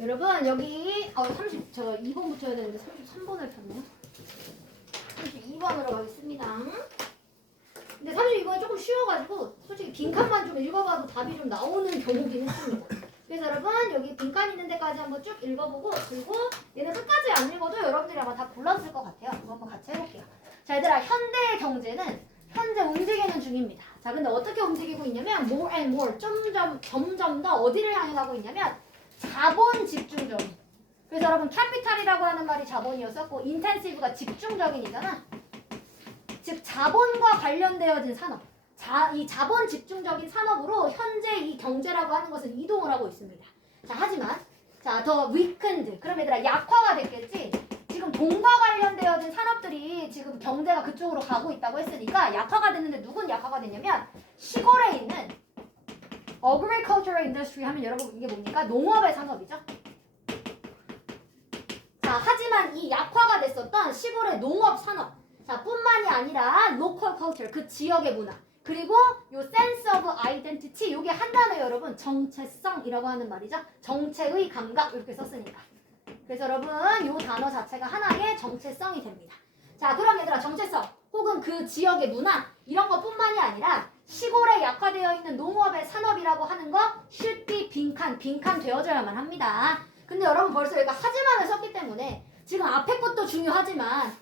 여러분 여기 30 제가 2번부터 해야 되는데 33번을 폈네요. 32번으로 가겠습니다. 근데 32번이 조금 쉬워가지고 솔직히 빈칸만 좀 읽어봐도 답이 좀 나오는 경우긴 했습니다. 그래서 여러분 여기 빈칸 있는 데까지 한번 쭉 읽어보고 그리고 얘는 끝까지 안 읽어도 여러분들이 아마 다 골랐을 것 같아요. 이거 한번 같이 해볼게요. 자 얘들아 현대의 경제는 현재 움직이는 중입니다. 자 근데 어떻게 움직이고 있냐면 more and more 점점 더 어디를 향해 가고 있냐면 자본 집중적인. 그래서 여러분 캐피탈이라고 하는 말이 자본이었었고 인텐시브가 집중적인이잖아. 즉 자본과 관련되어진 산업. 이 자본 집중적인 산업으로 현재 이 경제라고 하는 것은 이동을 하고 있습니다. 자 하지만 더 weakened. 그럼 얘들아 약화가 됐겠지. 지금 돈과 관련되어진 산업들이 지금 경제가 그쪽으로 가고 있다고 했으니까 약화가 됐는데 누군 약화가 됐냐면 시골에 있는 agricultural industry 하면 여러분 이게 뭡니까? 농업의 산업이죠. 자, 하지만 이 약화가 됐었던 시골의 농업 산업 자, 뿐만이 아니라 local culture 그 지역의 문화 그리고 요 sense of identity 요게 한 단어 여러분 정체성이라고 하는 말이죠. 정체의 감각 이렇게 썼으니까. 그래서 여러분 요 단어 자체가 하나의 정체성이 됩니다. 자, 그럼 얘들아 정체성 혹은 그 지역의 문화 이런 것뿐만이 아니라 시골에 약화되어 있는 농업의 산업이라고 하는 거 should be 빈칸 되어져야만 합니다. 근데 여러분 벌써 여기가 하지만을 썼기 때문에 지금 앞에 것도 중요하지만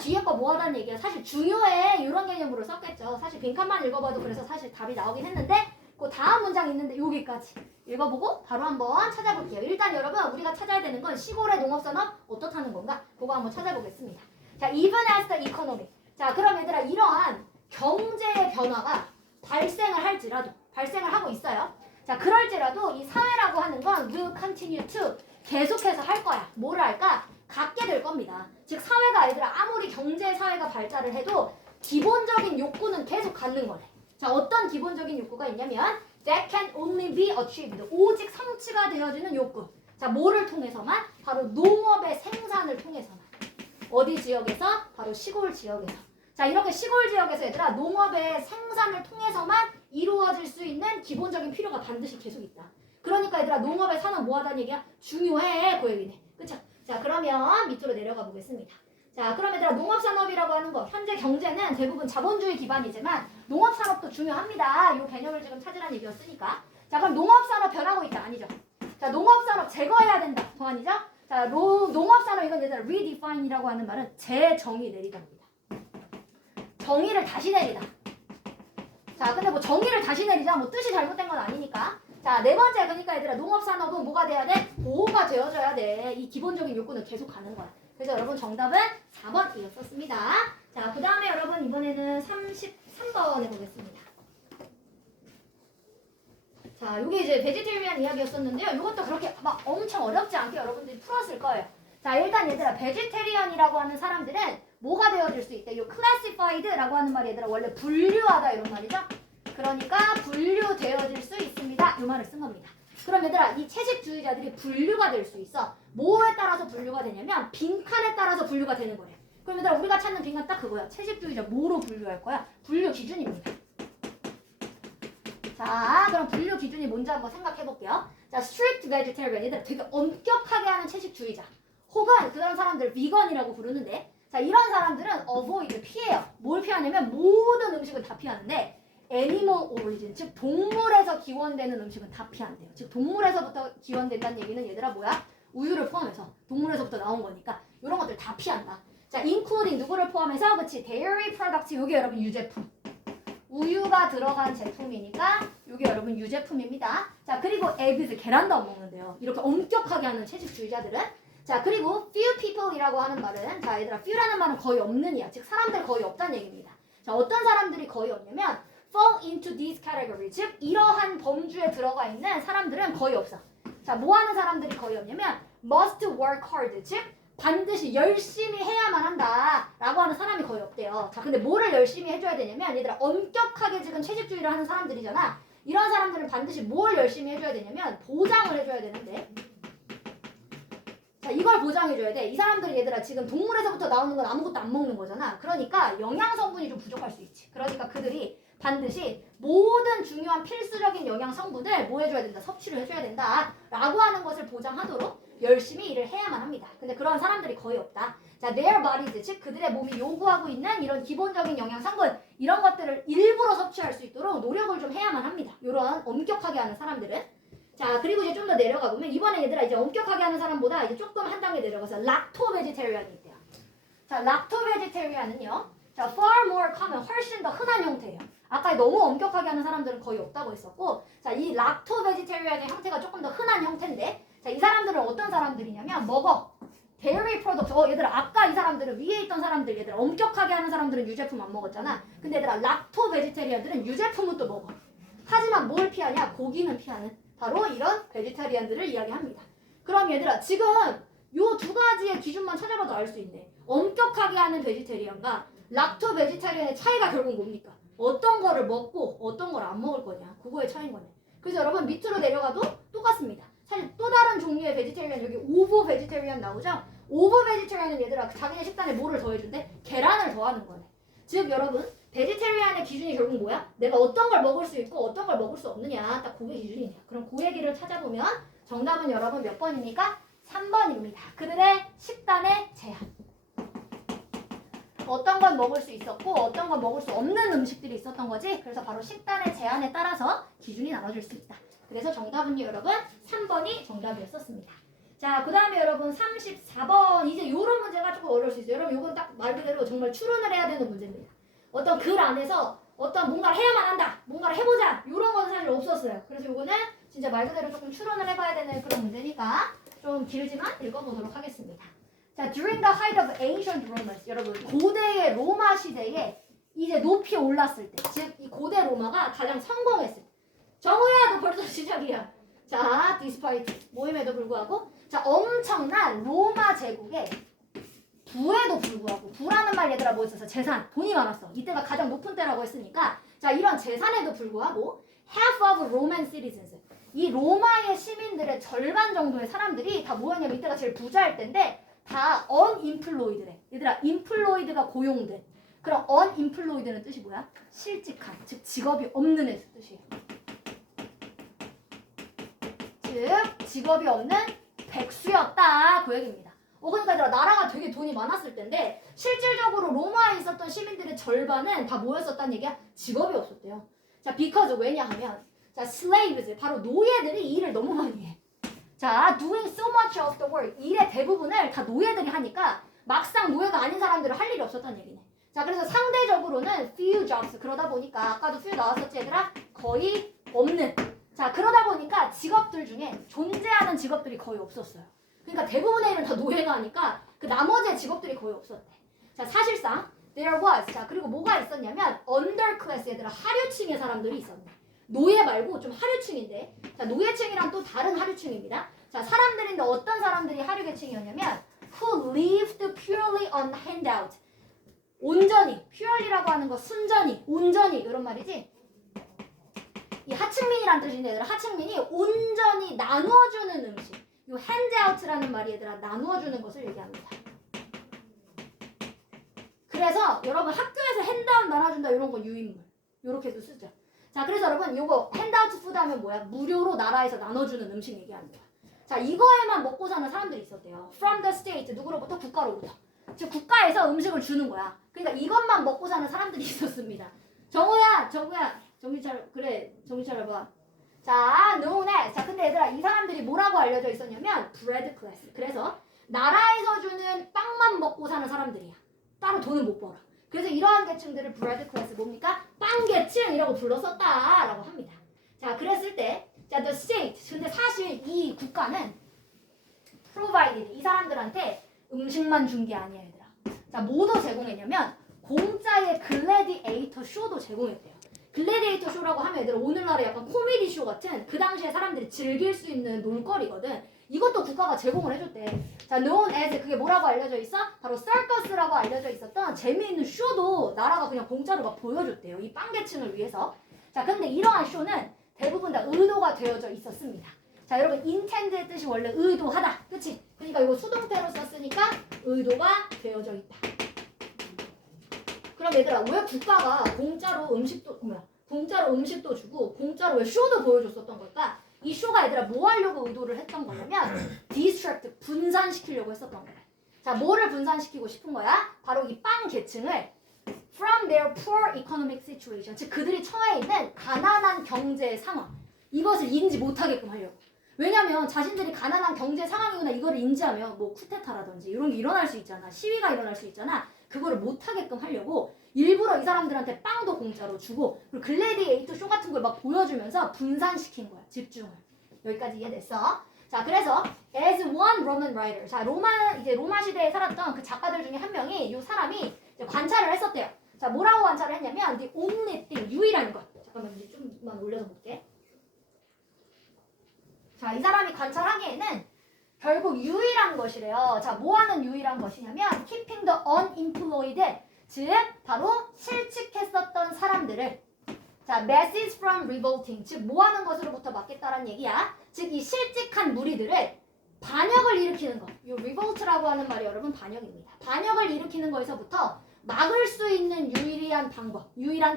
뒤에 거 뭐하다는 얘기야. 사실 중요해 이런 개념으로 썼겠죠. 사실 빈칸만 읽어봐도 그래서 사실 답이 나오긴 했는데 그 다음 문장 있는데 여기까지 읽어보고 바로 한번 찾아볼게요. 일단 여러분 우리가 찾아야 되는 건 시골의 농업산업 어떻다는 건가? 그거 한번 찾아보겠습니다. 자, even as the economy. 자, 그럼 얘들아 이러한 경제의 변화가 발생을 하고 있어요. 자, 그럴지라도 이 사회라고 하는 건 will continue to 계속해서 할 거야. 뭐를 할까? 갖게 될 겁니다. 즉 사회가 얘들아 아무리 경제 사회가 발달을 해도 기본적인 욕구는 계속 갖는 거래. 자, 어떤 기본적인 욕구가 있냐면 that can only be achieved. 오직 성취가 되어지는 욕구. 자, 뭐를 통해서만? 바로 농업의 생산을 통해서만. 어디 지역에서? 바로 시골 지역에서. 자, 이렇게 시골 지역에서 얘들아 농업의 생산을 통해서만 이루어질 수 있는 기본적인 필요가 반드시 계속 있다. 그러니까 얘들아 농업의 산업 뭐 하다는 얘기야? 중요해 그 얘기네. 그쵸? 자, 그러면 밑으로 내려가 보겠습니다. 자, 그럼 얘들아 농업산업이라고 하는 거 현재 경제는 대부분 자본주의 기반이지만 농업산업도 중요합니다. 이 개념을 지금 찾으라는 얘기였으니까. 자, 그럼 농업산업 변하고 있다. 아니죠? 자, 농업산업 제거해야 된다. 더 아니죠? 자, 농업산업 이건 얘들아 redefine이라고 하는 말은 재정의 내리다입니다. 정의를 다시 내리다. 자, 근데 뭐 정의를 다시 내리자 뭐 뜻이 잘못된 건 아니니까. 자, 네 번째 그러니까 얘들아 농업산업은 뭐가 돼야 돼? 보호가 되어줘야 돼. 이 기본적인 욕구는 계속 가는 거야. 그래서 여러분 정답은 4번이었었습니다. 자, 그 다음에 여러분 이번에는 33번 해보겠습니다. 자, 요게 이제 베지테리안 이야기였었는데요. 이것도 그렇게 막 엄청 어렵지 않게 여러분들이 풀었을 거예요. 자, 일단 얘들아 베지테리안이라고 하는 사람들은 뭐가 되어질 수 있대? 요 classified라고 하는 말이 얘들아 원래 분류하다 이런 말이죠. 그러니까 분류되어질 수 있습니다. 이 말을 쓴 겁니다. 그럼 얘들아 이 채식주의자들이 분류가 될 수 있어. 뭐에 따라서 분류가 되냐면 빈칸에 따라서 분류가 되는 거래. 그럼 얘들아 우리가 찾는 빈칸 딱 그거야. 채식주의자 뭐로 분류할 거야? 분류 기준입니다. 자, 그럼 분류 기준이 뭔지 한번 생각해 볼게요. 자, strict vegetarian 얘들아 되게 엄격하게 하는 채식주의자 혹은 그런 사람들 비건이라고 부르는데 자, 이런 사람들은 avoid 피해요. 뭘 피하냐면 모든 음식을 다 피하는데 animal origin, 즉 동물에서 기원되는 음식은 다 피한대요. 즉 동물에서부터 기원된다는 얘기는 얘들아 뭐야? 우유를 포함해서 동물에서부터 나온 거니까 이런 것들 다 피한다. 자, including 누구를 포함해서? 그치, dairy products, 요게 여러분 유제품. 우유가 들어간 제품이니까 요게 여러분 유제품입니다. 자, 그리고 eggs, 계란도 안 먹는데요. 이렇게 엄격하게 하는 채식주의자들은. 자, 그리고 few people이라고 하는 말은 자, 얘들아 few라는 말은 거의 없는 이야. 즉 사람들 거의 없다는 얘기입니다. 자, 어떤 사람들이 거의 없냐면 fall into this category, 즉 이러한 범주에 들어가 있는 사람들은 거의 없어. 자, 뭐 하는 사람들이 거의 없냐면 must work hard, 즉 반드시 열심히 해야만 한다 라고 하는 사람이 거의 없대요. 자, 근데 뭐를 열심히 해줘야 되냐면 얘들아 엄격하게 지금 채식주의를 하는 사람들이잖아. 이런 사람들은 반드시 뭘 열심히 해줘야 되냐면 보장을 해줘야 되는데 자, 이걸 보장해줘야 돼. 이 사람들이 얘들아 지금 동물에서부터 나오는 건 아무것도 안 먹는 거잖아. 그러니까 영양 성분이 좀 부족할 수 있지. 그러니까 그들이 반드시 모든 중요한 필수적인 영양 성분을 뭐 해줘야 된다? 섭취를 해줘야 된다. 라고 하는 것을 보장하도록 열심히 일을 해야만 합니다. 근데 그런 사람들이 거의 없다. 자, their bodies, 즉 그들의 몸이 요구하고 있는 이런 기본적인 영양 성분 이런 것들을 일부러 섭취할 수 있도록 노력을 좀 해야만 합니다. 이런 엄격하게 하는 사람들은. 자, 그리고 이제 좀 더 내려가 보면 이번에 얘들아 이제 엄격하게 하는 사람보다 이제 조금 한 단계 내려가서 락토 베지테리안이 있대요. 자, 락토 베지테리안은요. 자, far more common, 훨씬 더 흔한 형태예요. 아까 너무 엄격하게 하는 사람들은 거의 없다고 했었고, 자, 이 락토 베지테리안의 형태가 조금 더 흔한 형태인데, 자, 이 사람들은 어떤 사람들이냐면 먹어. dairy products. 얘들아, 아까 이 사람들은 위에 있던 사람들, 얘들아, 엄격하게 하는 사람들은 유제품 안 먹었잖아. 근데 얘들아, 락토 베지테리안들은 유제품은 또 먹어. 하지만 뭘 피하냐? 고기는 피하는. 바로 이런 베지테리안들을 이야기합니다. 그럼 얘들아, 지금 요 두 가지의 기준만 찾아봐도 알 수 있네. 엄격하게 하는 베지테리안과 락토 베지테리안의 차이가 결국 뭡니까? 어떤 거를 먹고 어떤 걸 안 먹을 거냐. 그거의 차이인 거네. 그래서 여러분 밑으로 내려가도 똑같습니다. 사실 또 다른 종류의 베지테리안, 여기 오브 베지테리안 나오죠? 오브 베지테리안은 얘들아 자기네 식단에 뭐를 더해준대? 계란을 더하는 거네. 즉 여러분 베지테리안의 기준이 결국 뭐야? 내가 어떤 걸 먹을 수 있고 어떤 걸 먹을 수 없느냐. 딱 그게 기준이냐. 그럼 그 얘기를 찾아보면 정답은 여러분 몇 번입니까? 3번입니다. 그들의 식단의 제한. 어떤 건 먹을 수 있었고 어떤 건 먹을 수 없는 음식들이 있었던 거지. 그래서 바로 식단의 제한에 따라서 기준이 나눠질 수 있다. 그래서 정답은요 여러분 3번이 정답이었었습니다. 자, 그 다음에 여러분 34번 이제 요런 문제가 조금 어려울 수 있어요. 여러분 요건 딱 말 그대로 정말 추론을 해야 되는 문제입니다. 어떤 글 안에서 어떤 뭔가를 해야만 한다, 뭔가를 해보자 요런 건 사실 없었어요. 그래서 요거는 진짜 말 그대로 조금 추론을 해봐야 되는 그런 문제니까 좀 길지만 읽어보도록 하겠습니다. 자, during the height of ancient Romans, 여러분 고대의 로마 시대에 이제 높이 올랐을 때, 즉 이 고대 로마가 가장 성공했을 때. 정우야, 너 벌써 시작이야. 자, despite 모임에도 불구하고, 자 엄청난 로마 제국의 부에도 불구하고, 부라는 말 얘들아 뭐 있어서 재산, 돈이 많았어. 이때가 가장 높은 때라고 했으니까, 자 이런 재산에도 불구하고 half of Roman citizens, 이 로마의 시민들의 절반 정도의 사람들이 다 뭐였냐면 이때가 제일 부자일 때인데. 다 unemployed래. 얘들아, employed가 고용된. 그럼 unemployed는 뜻이 뭐야? 실직한, 즉 직업이 없는 애 뜻이에요. 즉 직업이 없는 백수였다. 그 얘기입니다. 그러니까 얘들아, 나라가 되게 돈이 많았을 텐데 실질적으로 로마에 있었던 시민들의 절반은 다 뭐였었다는 얘기야? 직업이 없었대요. 자, because 왜냐하면 자, slaves, 바로 노예들이 일을 너무 많이 해. 자, doing so much of the work. 일의 대부분을 다 노예들이 하니까 막상 노예가 아닌 사람들은 할 일이 없었다는 얘기네. 자, 그래서 상대적으로는 few jobs. 그러다 보니까 아까도 few 나왔었지 얘들아? 거의 없는. 자, 그러다 보니까 직업들 중에 존재하는 직업들이 거의 없었어요. 그러니까 대부분의 일은 다 노예가 하니까 그 나머지의 직업들이 거의 없었대. 자, 사실상 there was. 자, 그리고 뭐가 있었냐면 underclass 얘들아 하류층의 사람들이 있었네. 노예 말고 좀 하류층인데, 자 노예층이랑 또 다른 하류층입니다. 자, 사람들인데 어떤 사람들이 하류계층이었냐면 who lived purely on handout. 온전히, purely라고 하는 거 순전히, 온전히 이런 말이지. 이 하층민이란 뜻인데 얘들아, 하층민이 온전히 나누어주는 음식. 요 handout라는 말이 얘들아 나누어주는 것을 얘기합니다. 그래서 여러분 학교에서 핸드아웃 나눠준다 이런 건 유인물. 요렇게도 쓰죠. 자, 그래서 여러분 요거 핸드아웃 푸드 하면 뭐야? 무료로 나라에서 나눠주는 음식 얘기합니다. 자, 이거에만 먹고 사는 사람들이 있었대요. From the state, 누구로부터? 국가로부터. 즉 국가에서 음식을 주는 거야. 그러니까 이것만 먹고 사는 사람들이 있었습니다. 정우야 정신 차려. 그래, 정신 차려봐. 자, known as. 자, 근데 얘들아 이 사람들이 뭐라고 알려져 있었냐면 bread class. 그래서 나라에서 주는 빵만 먹고 사는 사람들이야. 따로 돈을 못 벌어. 그래서 이러한 계층들을 bread class 뭡니까? 빵계층이라고 불렀었다라고 합니다. 자, 그랬을 때 자, the state. 근데 사실 이 국가는 provided. 이 사람들한테 음식만 준 게 아니야, 얘들아. 자, 뭐도 제공했냐면 공짜의 글래디에이터 쇼도 제공했대요. 글래디에이터 쇼라고 하면 얘들아 오늘날의 약간 코미디 쇼 같은 그 당시에 사람들이 즐길 수 있는 놀거리거든. 이것도 국가가 제공을 해줬대. 자, known as 그게 뭐라고 알려져 있어? 바로 서커스라고 알려져 있었던 재미있는 쇼도 나라가 그냥 공짜로 막 보여줬대요. 이 빵계층을 위해서. 자, 근데 이러한 쇼는 대부분 다 의도가 되어져 있었습니다. 자, 여러분 intend의 뜻이 원래 의도하다. 그치? 그러니까 이거 수동태로 썼으니까 의도가 되어져 있다. 그럼 얘들아 왜 국가가 공짜로 음식도 공짜로 음식도 주고 공짜로 왜 쇼도 보여줬었던 걸까? 이 쇼가 얘들아 뭐 하려고 의도를 했던 거냐면 distract, 분산시키려고 했었던 거야. 자, 뭐를 분산시키고 싶은 거야? 바로 이 빵 계층을 from their poor economic situation, 즉 그들이 처해 있는 가난한 경제 상황, 이것을 인지 못하게끔 하려고. 왜냐면 자신들이 가난한 경제 상황이구나 이거를 인지하면 뭐 쿠데타라든지 이런 게 일어날 수 있잖아. 시위가 일어날 수 있잖아. 그거를 못하게끔 하려고 일부러 이 사람들한테 빵도 공짜로 주고 그리고 글래디에이터 쇼 같은 걸 막 보여주면서 분산시킨 거야. 집중을. 여기까지 이해됐어? 자, 그래서 as one Roman writer, 자 로마 시대에 살았던 그 작가들 중에 한 명이 이 사람이 이제 관찰을 했었대요. 자, 뭐라고 관찰을 했냐면 the only thing, 유일한 것. 잠깐만 이제 좀만 올려서 볼게. 자, 이 사람이 관찰하기에는 결국 유일한 것이래요. 자, 뭐 하는 유일한 것이냐면 keeping the unemployed, 즉 바로 실직했었던 사람들을 자, message from revolting, 즉 뭐 하는 것으로부터 막겠다라는 얘기야. 즉 이 실직한 무리들을 반역을 일으키는 것. 이 revolt라고 하는 말이 여러분 반역입니다. 반역을 일으키는 거에서부터 막을 수 있는 유일한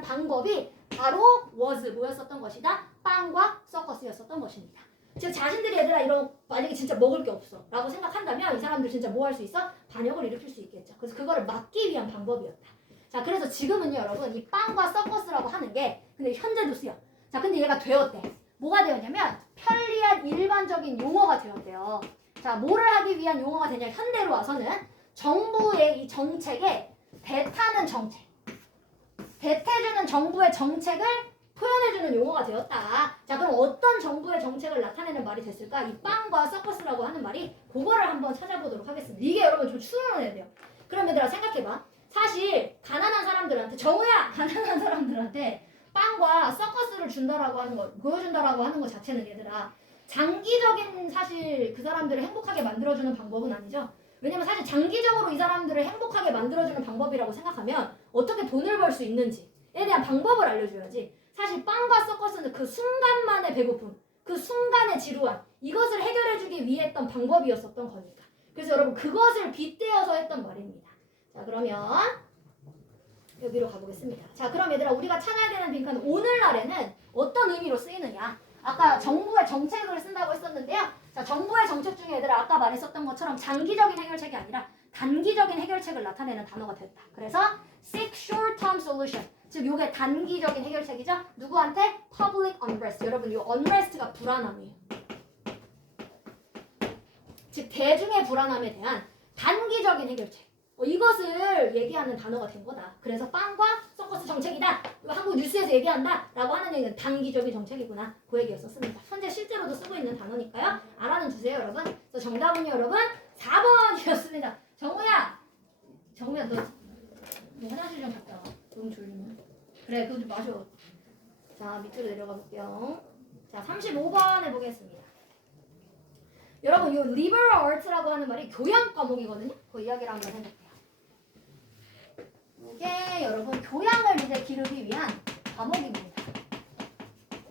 방법이 바로 was, 뭐였었던 것이다? 빵과 서커스였었던 것입니다. 즉 자신들이 얘들아 이런 만약에 진짜 먹을 게 없어 라고 생각한다면 이 사람들 진짜 뭐 할 수 있어? 반역을 일으킬 수 있겠죠. 그래서 그거를 막기 위한 방법이었다. 자, 그래서 지금은요 여러분 이 빵과 서커스라고 하는 게 근데 현재도 쓰여. 자, 근데 얘가 되었대. 뭐가 되었냐면 편리한 일반적인 용어가 되었대요. 자, 뭐를 하기 위한 용어가 되냐? 현대로 와서는 정부의 이 정책에 배타는 정책, 배태주는 정부의 정책을 표현해주는 용어가 되었다. 자, 그럼 어떤 정부의 정책을 나타내는 말이 됐을까? 이 빵과 서커스라고 하는 말이 그거를 한번 찾아보도록 하겠습니다. 이게 여러분 좀 추론을 해야 돼요. 그럼 얘들아 생각해봐. 사실 가난한 사람들한테, 정우야! 가난한 사람들한테 빵과 서커스를 준다라고 하는 거, 보여준다라고 하는 거 자체는 얘들아 장기적인 사실 그 사람들을 행복하게 만들어주는 방법은 아니죠. 왜냐면 사실 장기적으로 이 사람들을 행복하게 만들어주는 방법이라고 생각하면 어떻게 돈을 벌 수 있는지에 대한 방법을 알려줘야지. 사실 빵과 서커스는 그 순간만의 배고픔, 그 순간의 지루함, 이것을 해결해주기 위해 했던 방법이었었던 거니까. 그래서 여러분 그것을 빗대어서 했던 말입니다. 자, 그러면 여기로 가보겠습니다. 자, 그럼 얘들아 우리가 찾아야 되는 빈칸은 오늘날에는 어떤 의미로 쓰이느냐. 아까 정부의 정책을 쓴다고 했었는데요. 자, 정부의 정책 중에 얘들아 아까 말했었던 것처럼 장기적인 해결책이 아니라 단기적인 해결책을 나타내는 단어가 됐다. 그래서 seek short-term solution, 즉 요게 단기적인 해결책이죠. 누구한테? public unrest. 여러분 이 unrest가 불안함이에요. 즉 대중의 불안함에 대한 단기적인 해결책. 이것을 얘기하는 단어가 된 거다. 그래서 빵과 서커스 정책이다. 한국 뉴스에서 얘기한다. 라고 하는 얘기는 단기적인 정책이구나. 그 얘기였었습니다. 현재 실제로도 쓰고 있는 단어니까요. 알아는 주세요, 여러분. 그래서 정답은요, 여러분 4번이었습니다. 정우야, 너 화장실 좀 갔다 와. 너무 졸리면. 그래, 그거 좀 마셔. 자, 밑으로 내려가 볼게요. 자, 35번 해보겠습니다. 여러분, 이 liberal arts라고 하는 말이 교양 과목이거든요. 그 이야기를 한번 해볼게요. 이게 여러분 교양을 이제 기르기 위한 과목입니다.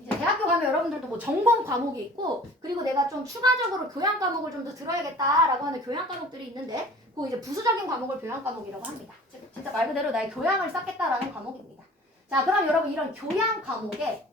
이제 대학교 가면 여러분들도 뭐 전공 과목이 있고, 그리고 내가 좀 추가적으로 교양 과목을 좀 더 들어야겠다라고 하는 교양 과목들이 있는데, 그 이제 부수적인 과목을 교양 과목이라고 합니다. 진짜 말 그대로 나의 교양을 쌓겠다라는 과목입니다. 자, 그럼 여러분 이런 교양 과목의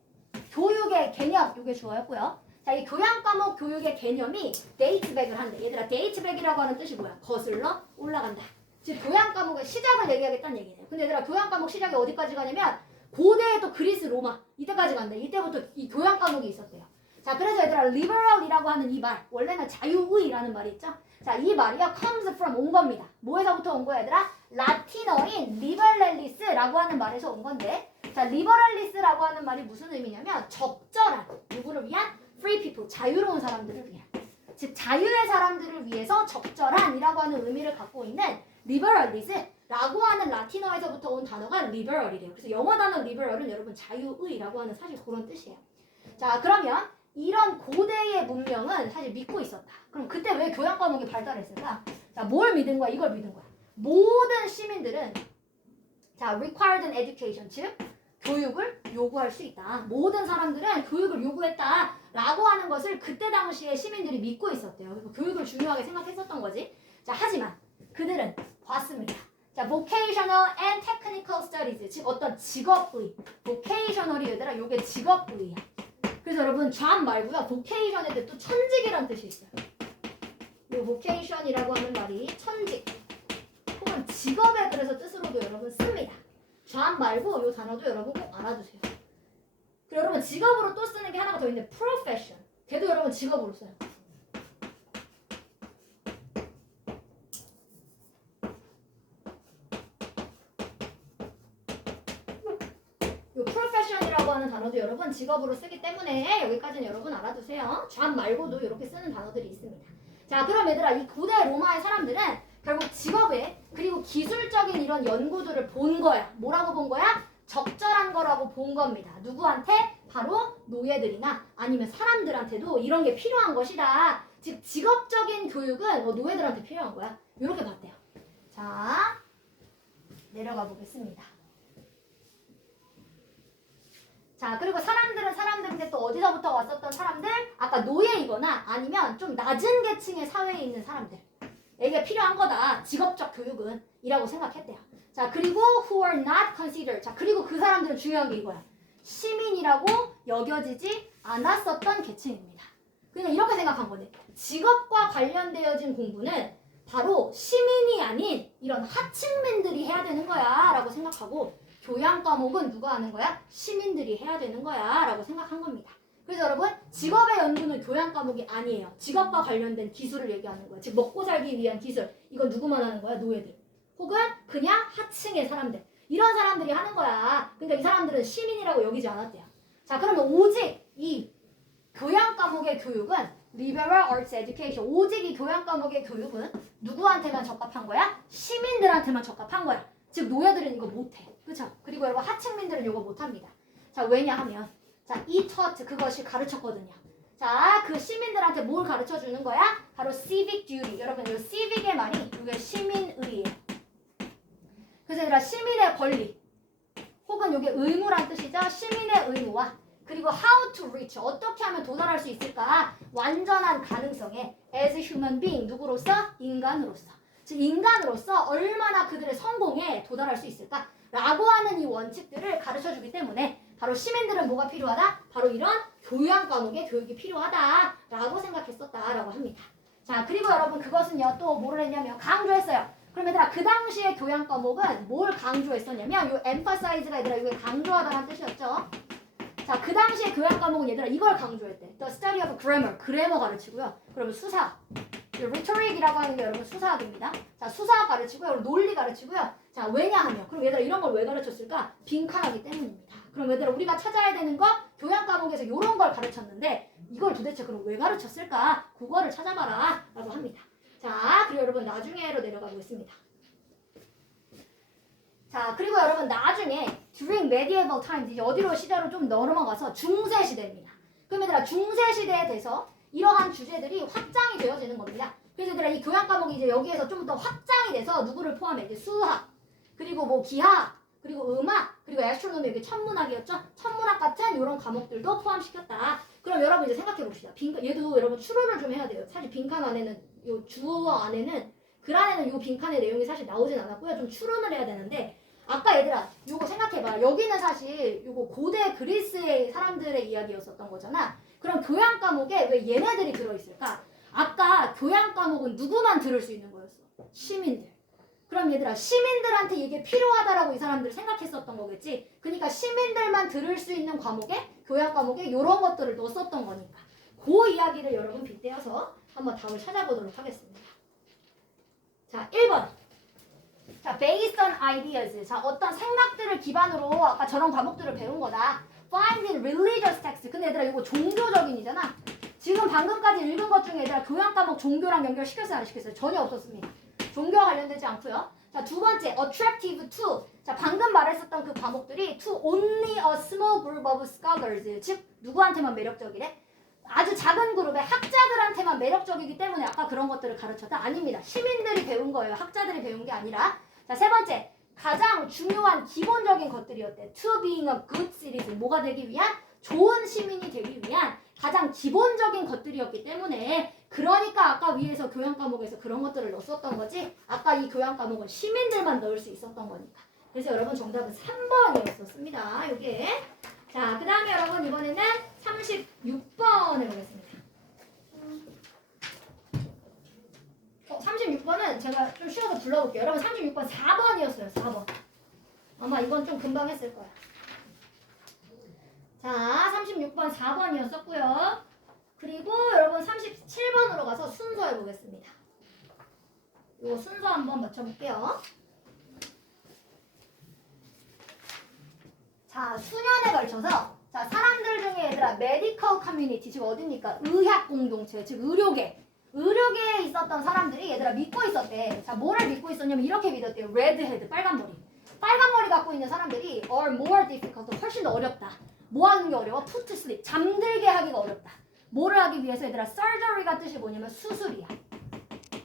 교육의 개념, 이게 주어였고요. 자, 이 교양 과목 교육의 개념이 데이트백을 한대. 얘들아, 데이트백이라고 하는 뜻이 뭐야? 거슬러 올라간다. 즉 교양 과목의 시작을 얘기하겠다는 얘기네요. 근데 얘들아, 교양 과목 시작이 어디까지 가냐면 고대의 또 그리스, 로마 이때까지 간대. 이때부터 이 교양 과목이 있었대요. 자, 그래서 얘들아, liberal이라고 하는 이 말, 원래는 자유의라는 말이 있죠. 자, 이 말이요 comes from 온 겁니다. 뭐에서부터 온 거야, 얘들아? 라틴어인 liberalis라고 하는 말에서 온 건데, 자, liberalis라고 하는 말이 무슨 의미냐면 적절한, 누구를 위한? free people, 자유로운 사람들을 위한, 즉 자유의 사람들을 위해서 적절한이라고 하는 의미를 갖고 있는 liberalis라고 하는 라틴어에서부터 온 단어가 liberal이래요. 그래서 영어 단어 liberal은 여러분 자유의라고 하는 사실 그런 뜻이에요. 자, 그러면 이런 고대의 문명은 사실 믿고 있었다. 그럼 그때 왜 교양 과목이 발달했을까? 자, 뭘 믿은 거야? 이걸 믿은 거야. 모든 시민들은 자, required an education, 즉 교육을 요구할 수 있다. 모든 사람들은 교육을 요구했다 라고 하는 것을 그때 당시에 시민들이 믿고 있었대요. 그래서 교육을 중요하게 생각했었던 거지. 자, 하지만 그들은 봤습니다. 자, vocational and technical studies. 즉 어떤 직업의. vocational이 얘들아 요게 직업의야. 그래서 여러분 job 말고요. vocation에도 또 천직이란 뜻이 있어요. 이 vocation이라고 하는 말이 천직 혹은 직업에 그래서 뜻으로도 여러분 씁니다. job 말고 이 단어도 여러분 꼭 알아두세요. 그리고 여러분 직업으로 또 쓰는 게 하나가 더 있는데 profession. 걔도 여러분 직업으로 써요. 요 profession이라고 하는 단어도 여러분 직업으로 쓰기 때문에 여기까지는 여러분 알아두세요. job 말고도 이렇게 쓰는 단어들이 있습니다. 자, 그럼 얘들아 이 고대 로마의 사람들은 결국 직업에 그리고 기술적인 이런 연구들을 본 거야. 뭐라고 본 거야? 적절한 거라고 본 겁니다. 누구한테? 바로 노예들이나 아니면 사람들한테도 이런 게 필요한 것이다. 즉 직업적인 교육은 노예들한테 필요한 거야. 이렇게 봤대요. 자, 내려가 보겠습니다. 자, 그리고 사람들은 사람들인데 또 어디서부터 왔었던 사람들? 아까 노예이거나 아니면 좀 낮은 계층의 사회에 있는 사람들에게 필요한 거다. 직업적 교육은 이라고 생각했대요. 자, 그리고 who are not considered. 자, 그리고 그 사람들은 중요한 게 이거야. 시민이라고 여겨지지 않았었던 계층입니다. 그냥 이렇게 생각한 거네. 직업과 관련되어진 공부는 바로 시민이 아닌 이런 하층민들이 해야 되는 거야 라고 생각하고 교양 과목은 누가 하는 거야? 시민들이 해야 되는 거야 라고 생각한 겁니다. 그래서 여러분 직업의 연구는 교양 과목이 아니에요. 직업과 관련된 기술을 얘기하는 거야. 즉 먹고 살기 위한 기술. 이건 누구만 하는 거야? 노예들. 혹은 그냥 하층의 사람들. 이런 사람들이 하는 거야. 그러니까 이 사람들은 시민이라고 여기지 않았대요. 자, 그러면 오직 이 교양 과목의 교육은 liberal arts education. 오직 이 교양 과목의 교육은 누구한테만 적합한 거야? 시민들한테만 적합한 거야. 즉 노예들은 이거 못해. 그쵸? 그리고 여러분 하층민들은 이거 못합니다. 자, 왜냐하면 자, 이 taught 그것이 가르쳤거든요. 자, 그 시민들한테 뭘 가르쳐 주는 거야? 바로 civic duty. 여러분 이 civic의 말이 이게 시민의예요. 그래서 얘들아 시민의 권리 혹은 이게 의무란 뜻이죠. 시민의 의무와 그리고 how to reach 어떻게 하면 도달할 수 있을까? 완전한 가능성에 as a human being 누구로서? 인간으로서. 즉 인간으로서 얼마나 그들의 성공에 도달할 수 있을까? 라고 하는 이 원칙들을 가르쳐주기 때문에 바로 시민들은 뭐가 필요하다? 바로 이런 교양 과목의 교육이 필요하다 라고 생각했었다라고 합니다. 자, 그리고 여러분 그것은요 또 뭐를 했냐면 강조했어요. 그럼 얘들아 그 당시의 교양 과목은 뭘 강조했었냐면 요 emphasize가 얘들아 이게 강조하다는 뜻이었죠. 자, 그 당시의 교양 과목은 얘들아 이걸 강조했대. The study of grammar, 그래머 가르치고요. 그러면 수사, rhetoric이라고 하는 게 여러분 수사학입니다. 자, 수사학 가르치고요. 논리 가르치고요. 자, 왜냐하면 그럼 얘들아 이런 걸 왜 가르쳤을까? 빈칸하기 때문입니다. 그럼 얘들아 우리가 찾아야 되는 거 교양 과목에서 이런 걸 가르쳤는데 이걸 도대체 그럼 왜 가르쳤을까? 그거를 찾아봐라 라고 합니다. 자, 그리고 여러분 나중에로 내려가 보겠습니다. 자, 그리고 여러분 나중에 during medieval times 이제 어디로 시대로 좀 넘어가서 중세 시대입니다. 그럼 얘들아 중세 시대에 대해서 이러한 주제들이 확장이 되어지는 겁니다. 그래서 얘들아 이 교양 과목이 이제 여기에서 좀 더 확장이 돼서 누구를 포함해? 이제 수학, 그리고 뭐 기하, 그리고 음악, 그리고 애스트로노미 여기 천문학이었죠? 천문학 같은 이런 과목들도 포함시켰다. 그럼 여러분 이제 생각해 봅시다. 얘도 여러분 추론을 좀 해야 돼요. 사실 빈칸 안에는 요 주어 안에는 글 안에는 요 빈칸의 내용이 사실 나오진 않았고요. 좀 추론을 해야 되는데 아까 얘들아 요거 생각해봐. 여기는 사실 요거 고대 그리스의 사람들의 이야기였었던 거잖아. 그럼 교양 과목에 왜 얘네들이 들어있을까? 아까 교양 과목은 누구만 들을 수 있는 거였어? 시민들. 그럼 얘들아 시민들한테 이게 필요하다라고 이 사람들이 생각했었던 거겠지. 그러니까 시민들만 들을 수 있는 과목에 교양 과목에 이런 것들을 넣었었던 거니까 그 이야기를 여러분 빗대어서 한번 답을 찾아보도록 하겠습니다. 자, 1번. 자, based on ideas. 자, 어떤 생각들을 기반으로 아까 저런 과목들을 배운 거다. Find in religious text. 근데 얘들아 이거 종교적인이잖아. 지금 방금까지 읽은 것 중에 얘들아 교양 과목 종교랑 연결시켰어요? 안 시켰어요? 전혀 없었습니다. 종교와 관련되지 않고요. 자, 두 번째 attractive to. 자, 방금 말했었던 그 과목들이 to only a small group of scholars. 즉 누구한테만 매력적이래? 아주 작은 그룹의 학자들한테만 매력적이기 때문에 아까 그런 것들을 가르쳤다? 아닙니다. 시민들이 배운 거예요. 학자들이 배운 게 아니라. 자, 세 번째. 가장 중요한 기본적인 것들이었대. To being a good citizen. 뭐가 되기 위한? 좋은 시민이 되기 위한 가장 기본적인 것들이었기 때문에 그러니까 아까 위에서 교양 과목에서 그런 것들을 넣었었던 거지 아까 이 교양 과목은 시민들만 넣을 수 있었던 거니까. 그래서 여러분 정답은 3번이었었습니다. 요게. 자, 그 다음에 여러분 이번에는 36번 해보겠습니다. 36번은 제가 좀 쉬워서 불러볼게요. 여러분 36번 4번이었어요. 4번. 아마 이건 좀 금방 했을 거야. 자, 36번 4번이었었고요. 그리고 여러분 37번으로 가서 순서 해보겠습니다. 이거 순서 한번 맞춰볼게요. 자, 수년에 걸쳐서 자 사람들 중에 얘들아 메디컬 커뮤니티 즉 어딥니까? 의학 공동체 즉 의료계에 있었던 사람들이 얘들아 믿고 있었대. 자, 뭐를 믿고 있었냐면 이렇게 믿었대요. 레드헤드 빨간 머리 갖고 있는 사람들이 are more difficult 훨씬 더 어렵다. 뭐 하는 게 어려워? put to sleep 잠들게 하기가 어렵다. 뭐를 하기 위해서 얘들아 surgery가 뜻이 뭐냐면 수술이야.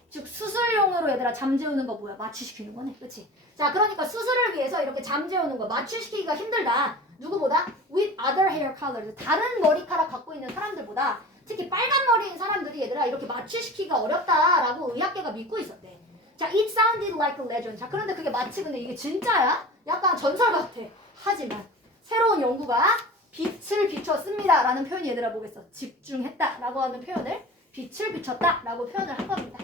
즉 수술용으로 얘들아 잠재우는 거 뭐야? 마취시키는 거네. 그치? 자, 그러니까 수술을 위해서 이렇게 잠재우는 거 마취시키기가 힘들다. 누구보다? with other hair colors 다른 머리카락 갖고 있는 사람들보다 특히 빨간 머리인 사람들이 얘들아 이렇게 마취시키기가 어렵다라고 의학계가 믿고 있었대. 자, it sounded like a legend. 자, 그런데 그게 마치 근데 이게 진짜야? 약간 전설 같아. 하지만 새로운 연구가 빛을 비췄습니다 라는 표현이 얘들아 뭐겠어? 집중했다 라고 하는 표현을 빛을 비췄다 라고 표현을 한 겁니다.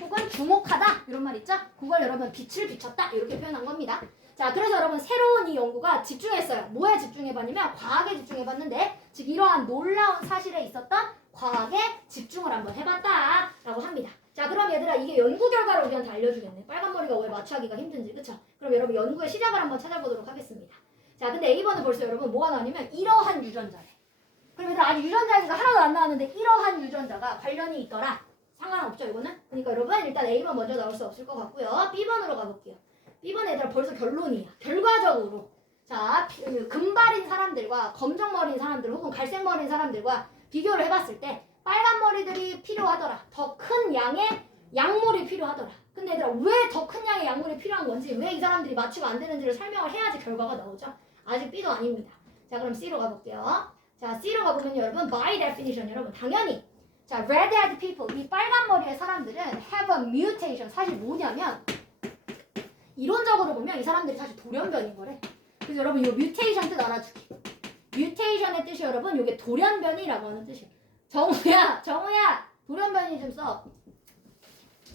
혹은 주목하다 이런 말 있죠? 그걸 여러분 빛을 비췄다 이렇게 표현한 겁니다. 자, 그래서 여러분 새로운 이 연구가 집중했어요. 뭐에 집중해봤냐면 과학에 집중해봤는데 즉 이러한 놀라운 사실에 있었던 과학에 집중을 한번 해봤다 라고 합니다. 자, 그럼 얘들아 이게 연구 결과를 우리한테 알려주겠네. 빨간 머리가 왜 마취하기가 힘든지. 그쵸? 그럼 여러분 연구의 시작을 한번 찾아보도록 하겠습니다. 자, 근데 A번은 벌써 여러분 뭐가 나오냐면 이러한 유전자래. 그럼 얘들아 아직 유전자 얘기가 하나도 안 나왔는데 이러한 유전자가 관련이 있더라. 상관없죠 이거는? 그러니까 여러분 일단 A번 먼저 나올 수 없을 것 같고요. B번으로 가볼게요. B번 얘들아 벌써 결론이야. 결과적으로 자 금발인 사람들과 검정머리인 사람들 혹은 갈색머리인 사람들과 비교를 해봤을 때 빨간 머리들이 필요하더라. 더 큰 양의 약물이 필요하더라. 근데 얘들아 왜 더 큰 양의 약물이 필요한 건지 왜 이 사람들이 마취가 안 되는지를 설명을 해야지 결과가 나오죠. 아직 B도 아닙니다. 자, 그럼 C로 가볼게요. 자, C로 가보면 여러분 by definition 여러분 당연히 자 red-haired people 이 빨간 머리의 사람들은 have a mutation 사실 뭐냐면 이론적으로 보면 이 사람들이 사실 돌연변인 거래. 그래서 여러분 이 mutation 뜻 알아주기. mutation의 뜻이 여러분 이게 돌연변이라고 하는 뜻이에요. 정우야 돌연변이 좀 써.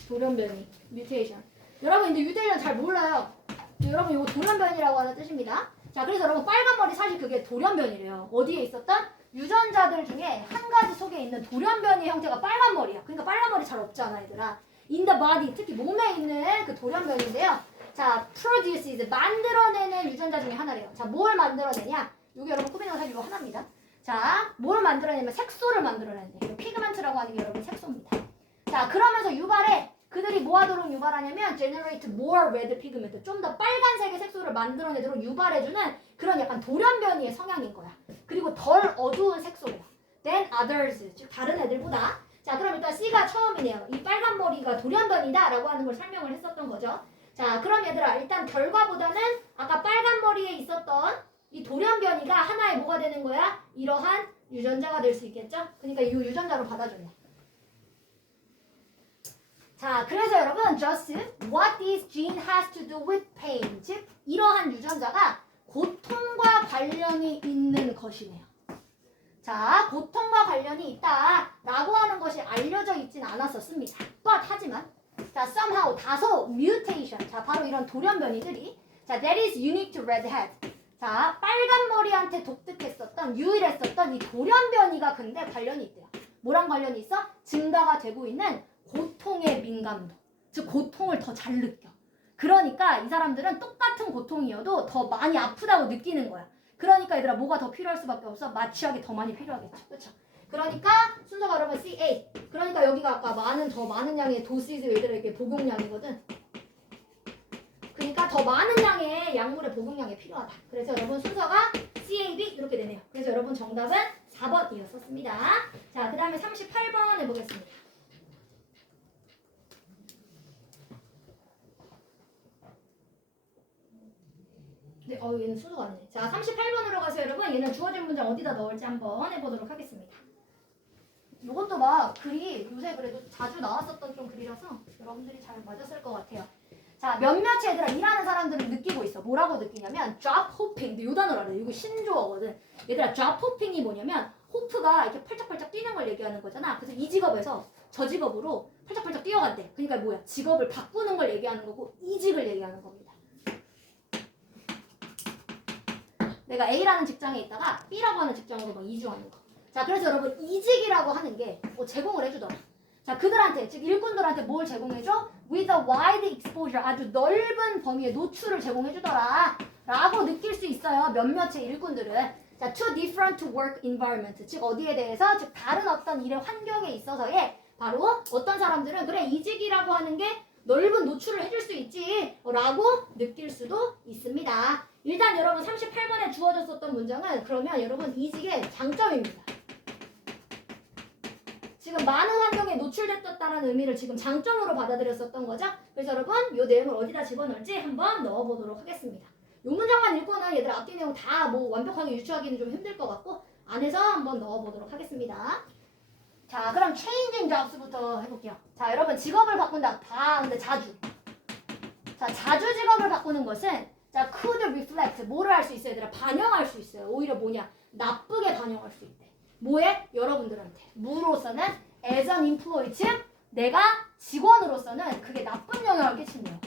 돌연변이 mutation. 여러분 근데 mutation 잘 몰라요. 여러분 이거 돌연변이라고 하는 뜻입니다. 자, 그래서 여러분 빨간 머리 사실 그게 돌연변이래요. 어디에 있었던? 유전자들 중에 한 가지 속에 있는 돌연변이의 형태가 빨간 머리야. 그러니까 빨간 머리 잘 없잖아 얘들아. in the body 특히 몸에 있는 그 돌연변인데요. 자, produces 만들어내는 유전자 중에 하나래요. 자, 뭘 만들어내냐? 이게 여러분 꾸미는 거 사실 이거 하나입니다. 자, 뭘 만들어내냐면 색소를 만들어내는데 피그먼트라고 하는 게 여러분 색소입니다. 자, 그러면서 유발에 그들이 뭐 하도록 유발하냐면 generate more red pigment 좀 더 빨간색의 색소를 만들어내도록 유발해주는 그런 약간 돌연변이의 성향인 거야. 그리고 덜 어두운 색소래요. than others 즉 다른 애들보다. 자, 그럼 일단 C가 처음이네요. 이 빨간 머리가 돌연변이다 라고 하는 걸 설명을 했었던 거죠. 자, 그럼 얘들아 일단 결과보다는 아까 빨간 머리에 있었던 이 돌연변이가 하나의 뭐가 되는 거야? 이러한 유전자가 될 수 있겠죠? 그러니까 이 유전자로 받아줬네. 자, 그래서 여러분 just what this gene has to do with pain 즉 이러한 유전자가 고통과 관련이 있는 것이네요. 자, 고통과 관련이 있다라고 하는 것이 알려져 있진 않았었습니다. 하지만 자, somehow 다소 mutation 자, 바로 이런 돌연변이들이 자, that is unique to redhead 자, 빨간 머리한테 독특했었던 유일했었던 이 돌연변이가 근데 관련이 있대요. 뭐랑 관련이 있어? 증가가 되고 있는 고통의 민감도 즉 고통을 더 잘 느껴. 그러니까 이 사람들은 똑같은 고통이어도 더 많이 아프다고 느끼는 거야. 그러니까 얘들아 뭐가 더 필요할 수밖에 없어? 마취약이 더 많이 필요하겠죠. 그렇죠? 그러니까 순서가 여러분 CA 그러니까 여기가 아까 더 많은 양의 도시즈 얘들아 이게 복용량이거든. 그러니까 더 많은 양의 약물의 복용량이 필요하다. 그래서 여러분 순서가 CAB 이렇게 되네요. 그래서 여러분 정답은 4번이었었습니다. 자, 그 다음에 38번 해보겠습니다. 네, 얘는 순서가 안 돼. 자, 38번으로 가서 여러분 얘는 주어진 문장 어디다 넣을지 한번 해보도록 하겠습니다. 이것도 막 글이 요새 그래도 자주 나왔었던 좀 글이라서 여러분들이 잘 맞았을 것 같아요. 자, 몇몇이 얘들아 일하는 사람들은 느끼고 있어. 뭐라고 느끼냐면 job hopping. 요 단어를 알아요. 이거 신조어거든. 얘들아 job hopping이 뭐냐면 호프가 이렇게 펄쩍펄쩍 뛰는 걸 얘기하는 거잖아. 그래서 이 직업에서 저 직업으로 펄쩍펄쩍 뛰어간대. 그러니까 뭐야? 직업을 바꾸는 걸 얘기하는 거고 이직을 얘기하는 겁니다. 내가 A라는 직장에 있다가 B라고 하는 직장으로 막 이주하는 거. 자, 그래서 여러분 이직이라고 하는 게 제공을 해주더라. 자, 그들한테 즉 일꾼들한테 뭘 제공해줘? With a wide exposure, 아주 넓은 범위의 노출을 제공해주더라 라고 느낄 수 있어요. 몇몇의 일꾼들은. 자, to different work environment, 즉 어디에 대해서 즉 다른 어떤 일의 환경에 있어서의 바로 어떤 사람들은 그래 이직이라고 하는 게 넓은 노출을 해줄 수 있지 라고 느낄 수도 있습니다. 일단 여러분 38번에 주어졌었던 문장은 그러면 여러분 이직의 장점입니다. 지금 많은 환경에 노출됐다는 의미를 지금 장점으로 받아들였었던 거죠. 그래서 여러분 이 내용을 어디다 집어넣을지 한번 넣어보도록 하겠습니다. 이 문장만 읽고는 얘들 앞뒤 내용 다 뭐 완벽하게 유추하기는 좀 힘들 것 같고 안에서 한번 넣어보도록 하겠습니다. 자, 그럼 changing jobs부터 해볼게요. 자, 여러분 직업을 바꾼다. 근데 자주. 자, 자주 직업을 바꾸는 것은 자, could reflect 뭐를 할 수 있어요? 얘들아 반영할 수 있어요. 오히려 뭐냐? 나쁘게 반영할 수 있대. 뭐에? 여러분들한테. 무로서는 as an employee, 즉 내가 직원으로서는 그게 나쁜 영향을 끼친대요.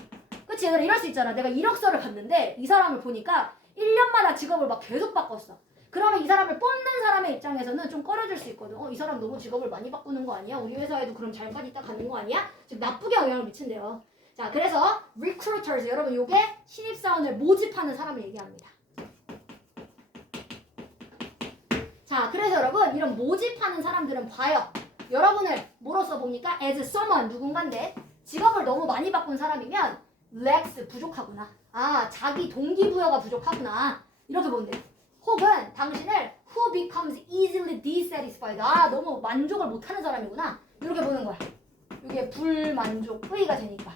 그치? 얘들아 이럴 수 있잖아. 내가 이력서를 봤는데 이 사람을 보니까 1년마다 직업을 막 계속 바꿨어. 그러면 이 사람을 뽑는 사람의 입장에서는 좀 꺼려질 수 있거든. 이 사람 너무 직업을 많이 바꾸는 거 아니야? 우리 회사에도 그럼 잘까지 있다 가는 거 아니야? 즉 나쁘게 영향을 미친대요. 자, 그래서 recruiters, 여러분 요게 신입사원을 모집하는 사람을 얘기합니다. 자, 그래서 여러분 이런 모집하는 사람들은 봐요. 여러분을 뭐로써 봅니까? as someone, 누군가인데 직업을 너무 많이 바꾼 사람이면 lacks, 부족하구나. 자기 동기부여가 부족하구나. 이렇게 본대. 혹은 당신을 who becomes easily dissatisfied. 너무 만족을 못하는 사람이구나. 이렇게 보는 거야. 이게 불만족의가 되니까.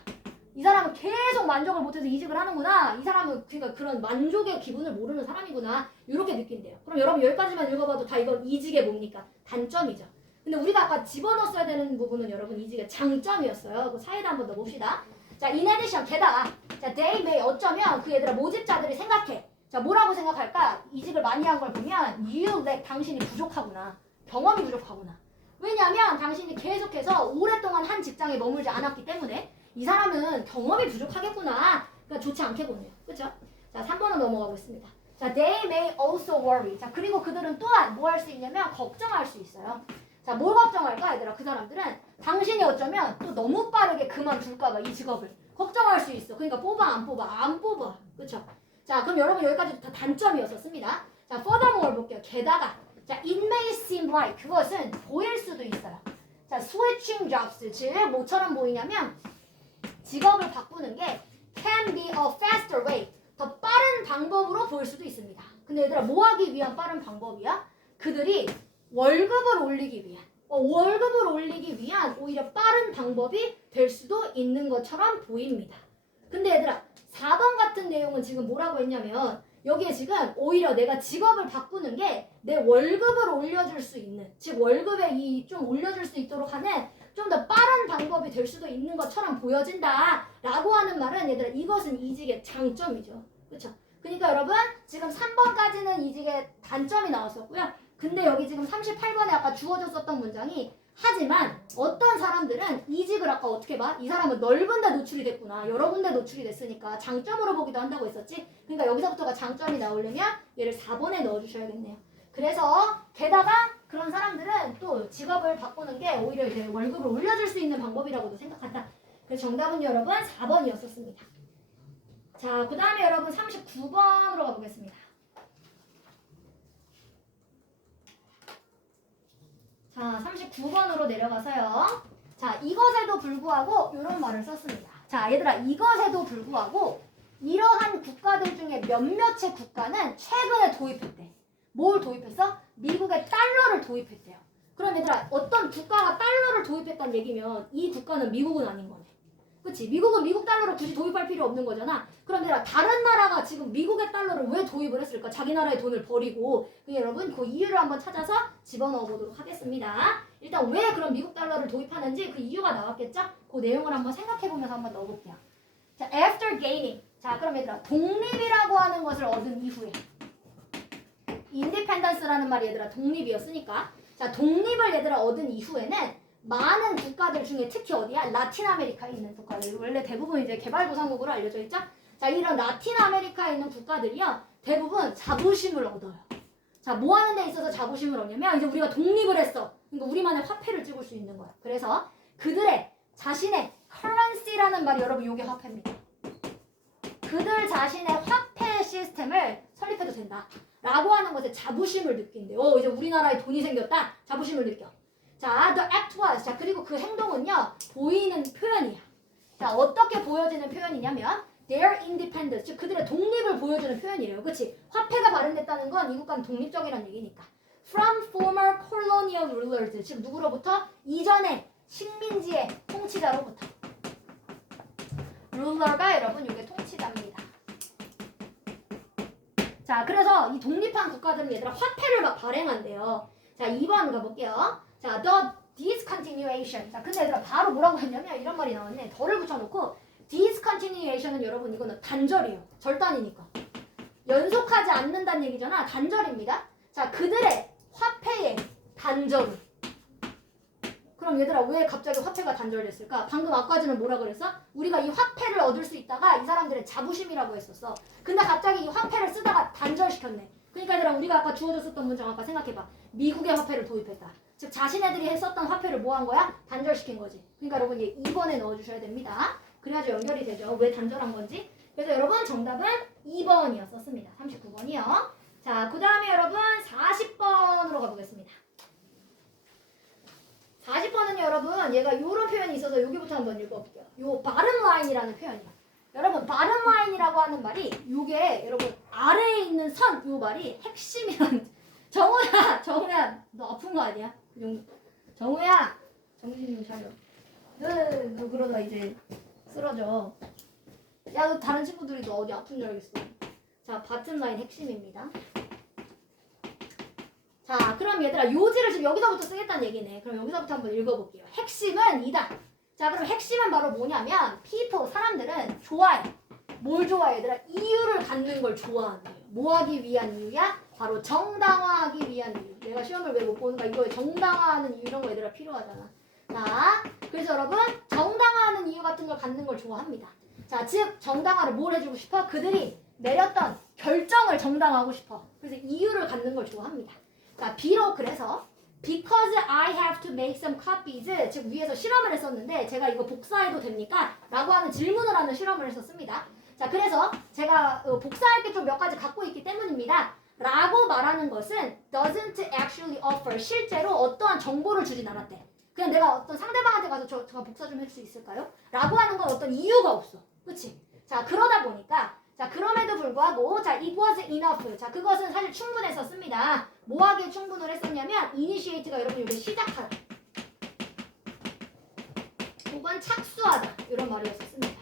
이 사람은 계속 만족을 못해서 이직을 하는구나. 이 사람은 그러니까 그런 만족의 기분을 모르는 사람이구나. 이렇게 느낀대요. 그럼 여러분 여기까지만 읽어봐도 다 이건 이직의 뭡니까? 단점이죠. 근데 우리가 아까 집어넣었어야 되는 부분은 여러분 이직의 장점이었어요. 그 사이에다 한번 넣어봅시다. 자, in addition, 게다가 자, they may 어쩌면 그 얘들아 모집자들이 생각해. 자, 뭐라고 생각할까? 이직을 많이 한 걸 보면 you lack, 당신이 부족하구나. 경험이 부족하구나. 왜냐하면 당신이 계속해서 오랫동안 한 직장에 머물지 않았기 때문에 이 사람은 경험이 부족하겠구나. 그러니까 좋지 않겠군요. 그렇죠? 자, 3번은 넘어가고 있습니다. 자, they may also worry. 자, 그리고 그들은 또한 뭐 할 수 있냐면 걱정할 수 있어요. 자, 뭘 걱정할까 얘들아? 그 사람들은 당신이 어쩌면 또 너무 빠르게 그만둘까 봐 이 직업을 걱정할 수 있어. 그러니까 뽑아 안 뽑아? 안 뽑아. 그렇죠? 자, 그럼 여러분 여기까지 다 단점이었었습니다. 자, furthermore 볼게요. 게다가 자, it may seem like, 그것은 보일 수도 있어요. 자, switching jobs, 즉 뭐처럼 보이냐면 직업을 바꾸는 게 can be a faster way, 더 빠른 방법으로 보일 수도 있습니다. 근데 얘들아 뭐 하기 위한 빠른 방법이야? 그들이 월급을 올리기 위한, 월급을 올리기 위한 오히려 빠른 방법이 될 수도 있는 것처럼 보입니다. 근데 얘들아 4번 같은 내용은 지금 뭐라고 했냐면 여기에 지금 오히려 내가 직업을 바꾸는 게 내 월급을 올려줄 수 있는, 즉 월급에 좀 올려줄 수 있도록 하는 좀 더 빠른 방법이 될 수도 있는 것처럼 보여진다 라고 하는 말은 얘들아 이것은 이직의 장점이죠. 그렇죠? 그러니까 여러분 지금 3번까지는 이직의 단점이 나왔었고요. 근데 여기 지금 38번에 아까 주어졌었던 문장이 하지만 어떤 사람들은 이직을 아까 어떻게 봐? 이 사람은 넓은 데 노출이 됐구나. 여러 군데 노출이 됐으니까 장점으로 보기도 한다고 했었지. 그러니까 여기서부터가 장점이 나오려면 얘를 4번에 넣어주셔야겠네요. 그래서 게다가 그런 사람들은 또 직업을 바꾸는 게 오히려 이제 월급을 올려줄 수 있는 방법이라고도 생각한다. 그래서 정답은 여러분 4번이었었습니다. 자, 그 다음에 여러분 39번으로 가보겠습니다. 자, 39번으로 내려가서요. 자, 이것에도 불구하고 이런 말을 썼습니다. 자, 얘들아 이것에도 불구하고 이러한 국가들 중에 몇몇의 국가는 최근에 도입했대. 뭘 도입했어? 미국의 달러를 도입했대요. 그럼 얘들아 어떤 국가가 달러를 도입했다는 얘기면 이 국가는 미국은 아닌 거네. 그치? 미국은 미국 달러를 굳이 도입할 필요 없는 거잖아. 그럼 얘들아 다른 나라가 지금 미국의 달러를 왜 도입을 했을까? 자기 나라의 돈을 버리고. 여러분 그 이유를 한번 찾아서 집어넣어 보도록 하겠습니다. 일단 왜 그럼 미국 달러를 도입하는지 그 이유가 나왔겠죠? 그 내용을 한번 생각해 보면서 한번 넣어볼게요. 자, after gaining. 자, 그럼 얘들아 독립이라고 하는 것을 얻은 이후에 independence라는 말이 얘들아 독립이었으니까 자, 독립을 얘들아 얻은 이후에는 많은 국가들 중에 특히 어디야? 라틴 아메리카에 있는 국가들. 원래 대부분 이제 개발도상국으로 알려져 있죠? 자, 이런 라틴 아메리카에 있는 국가들이요. 대부분 자부심을 얻어요. 자, 뭐 하는 데 있어서 자부심을 얻냐면 이제 우리가 독립을 했어. 그러니까 우리만의 화폐를 찍을 수 있는 거야. 그래서 그들의 자신의 currency라는 말이 여러분 요게 화폐입니다. 그들 자신의 화폐 시스템을 설립해도 된다. 라고 하는 것에 자부심을 느낀대요. 이제 우리나라에 돈이 생겼다. 자부심을 느껴. 자, the act was. 자, 그리고 그 행동은요, 보이는 표현이야. 자, 어떻게 보여지는 표현이냐면, their independence. 즉, 그들의 독립을 보여주는 표현이래요. 그치? 화폐가 발행됐다는 건 이 국가는 독립적이라는 얘기니까. From former colonial rulers. 즉, 누구로부터? 이전의 식민지의 통치자로부터. ruler가 여러분, 이게 통치자입니다. 자, 그래서 이 독립한 국가들은 얘들아 화폐를 막 발행한대요. 자, 2번 가볼게요. 자, the discontinuation. 자, 근데 얘들아 바로 뭐라고 했냐면 이런 말이 나왔네. 덜을 붙여놓고 discontinuation은 여러분 이거는 단절이에요. 절단이니까. 연속하지 않는다는 얘기잖아. 단절입니다. 자, 그들의 화폐의 단절. 그럼 얘들아 왜 갑자기 화폐가 단절됐을까? 방금 아까지는 뭐라 그랬어? 우리가 이 화폐를 얻을 수 있다가 이 사람들의 자부심이라고 했었어. 근데 갑자기 이 화폐를 쓰다가 단절시켰네. 그러니까 얘들아 우리가 아까 주어졌었던 문장 아까 생각해봐. 미국의 화폐를 도입했다. 즉 자신애들이 했었던 화폐를 뭐 한 거야? 단절시킨 거지. 그러니까 여러분 얘 2번에 넣어주셔야 됩니다. 그래야지 연결이 되죠. 왜 단절한 건지. 그래서 여러분 정답은 2번이었었습니다. 39번이요. 자, 그 다음에 여러분 40번으로 가보겠습니다. 40번은 여러분 얘가 이런 표현이 있어서 여기부터 한번 읽어볼게요. 요 bottom line이라는 표현이야. 여러분 bottom line이라고 하는 말이 요게 여러분 아래에 있는 선 요 말이 핵심이라는 정우야 너 아픈 거 아니야? 정우야 정신 좀 차려. 너 그러다 이제 쓰러져. 야 너 다른 친구들이 너 어디 아픈 줄 알겠어. 자 bottom line 핵심입니다. 자, 그럼 얘들아 요지를 지금 여기서부터 쓰겠다는 얘기네. 그럼 여기서부터 한번 읽어볼게요. 핵심은 이다. 자, 그럼 핵심은 바로 뭐냐면 people, 사람들은 좋아해. 뭘 좋아해 얘들아? 이유를 갖는 걸 좋아한대요. 뭐 하기 위한 이유야? 바로 정당화하기 위한 이유. 내가 시험을 왜 못 보는가? 이거에 정당화하는 이유 이런 거 얘들아 필요하잖아. 자, 그래서 여러분 정당화하는 이유 같은 걸 갖는 걸 좋아합니다. 자, 즉 정당화를 뭘 해주고 싶어? 그들이 내렸던 결정을 정당화하고 싶어. 그래서 이유를 갖는 걸 좋아합니다. 자, 비록 그래서 because I have to make some copies 즉 위에서 실험을 했었는데 제가 이거 복사해도 됩니까? 라고 하는 질문을 하는 실험을 했었습니다. 자, 그래서 제가 복사할 게 좀 몇 가지 갖고 있기 때문입니다. 라고 말하는 것은 doesn't actually offer 실제로 어떠한 정보를 주진 않았대. 그냥 내가 어떤 상대방한테 가서 제가 복사 좀 할 수 있을까요? 라고 하는 건 어떤 이유가 없어. 그치? 자, 그러다 보니까 자, 그럼에도 불구하고 자, it was enough. 자, 그것은 사실 충분했었습니다. 뭐 하기에 충분을 했었냐면 initiate가 여러분 이게 시작하다. 혹은 착수하다. 이런 말이었습니다.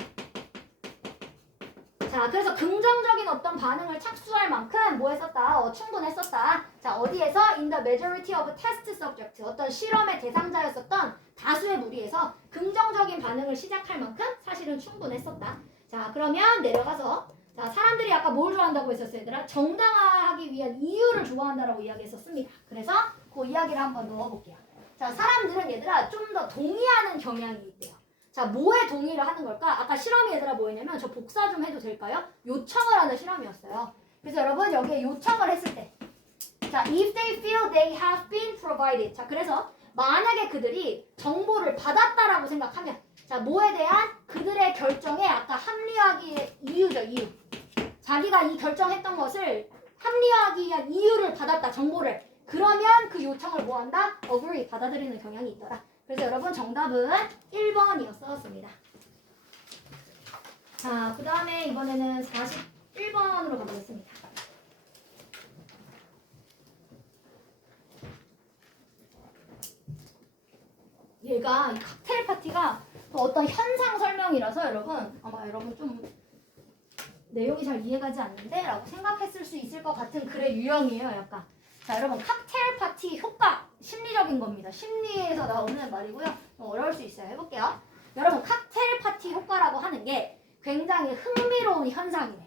자, 그래서 긍정적인 어떤 반응을 착수할 만큼 뭐 했었다? 충분했었다. 자, 어디에서? In the majority of test subject. 어떤 실험의 대상자였었던 다수의 무리에서 긍정적인 반응을 시작할 만큼 사실은 충분했었다. 자, 그러면 내려가서 자, 사람들이 아까 뭘 좋아한다고 했었어요, 얘들아? 정당화하기 위한 이유를 좋아한다라고 이야기했었습니다. 그래서 그 이야기를 한번 넣어볼게요. 자, 사람들은 얘들아 좀 더 동의하는 경향이 있대요. 자, 뭐에 동의를 하는 걸까? 아까 실험이 얘들아 뭐였냐면 저 복사 좀 해도 될까요? 요청을 하는 실험이었어요. 그래서 여러분 여기에 요청을 했을 때 자, if they feel they have been provided. 자, 그래서 만약에 그들이 정보를 받았다라고 생각하면 자, 뭐에 대한 그들의 결정에 아까 합리화하기의 이유죠, 이유. 자기가 이 결정했던 것을 합리화하기 위한 이유를 받았다, 정보를. 그러면 그 요청을 뭐 한다? agree, 받아들이는 경향이 있더라. 그래서 여러분 정답은 1번이었습니다. 자, 그 다음에 이번에는 41번으로 가보겠습니다. 얘가 이 칵테일 파티가 어떤 현상 설명이라서 여러분 아마 여러분 좀 내용이 잘 이해가지 않는데 라고 생각했을 수 있을 것 같은 글의 유형이에요. 약간 자 여러분 칵테일 파티 효과 심리적인 겁니다. 심리에서 나오는 말이고요. 좀 어려울 수 있어요. 해볼게요. 여러분 칵테일 파티 효과라고 하는 게 굉장히 흥미로운 현상이래.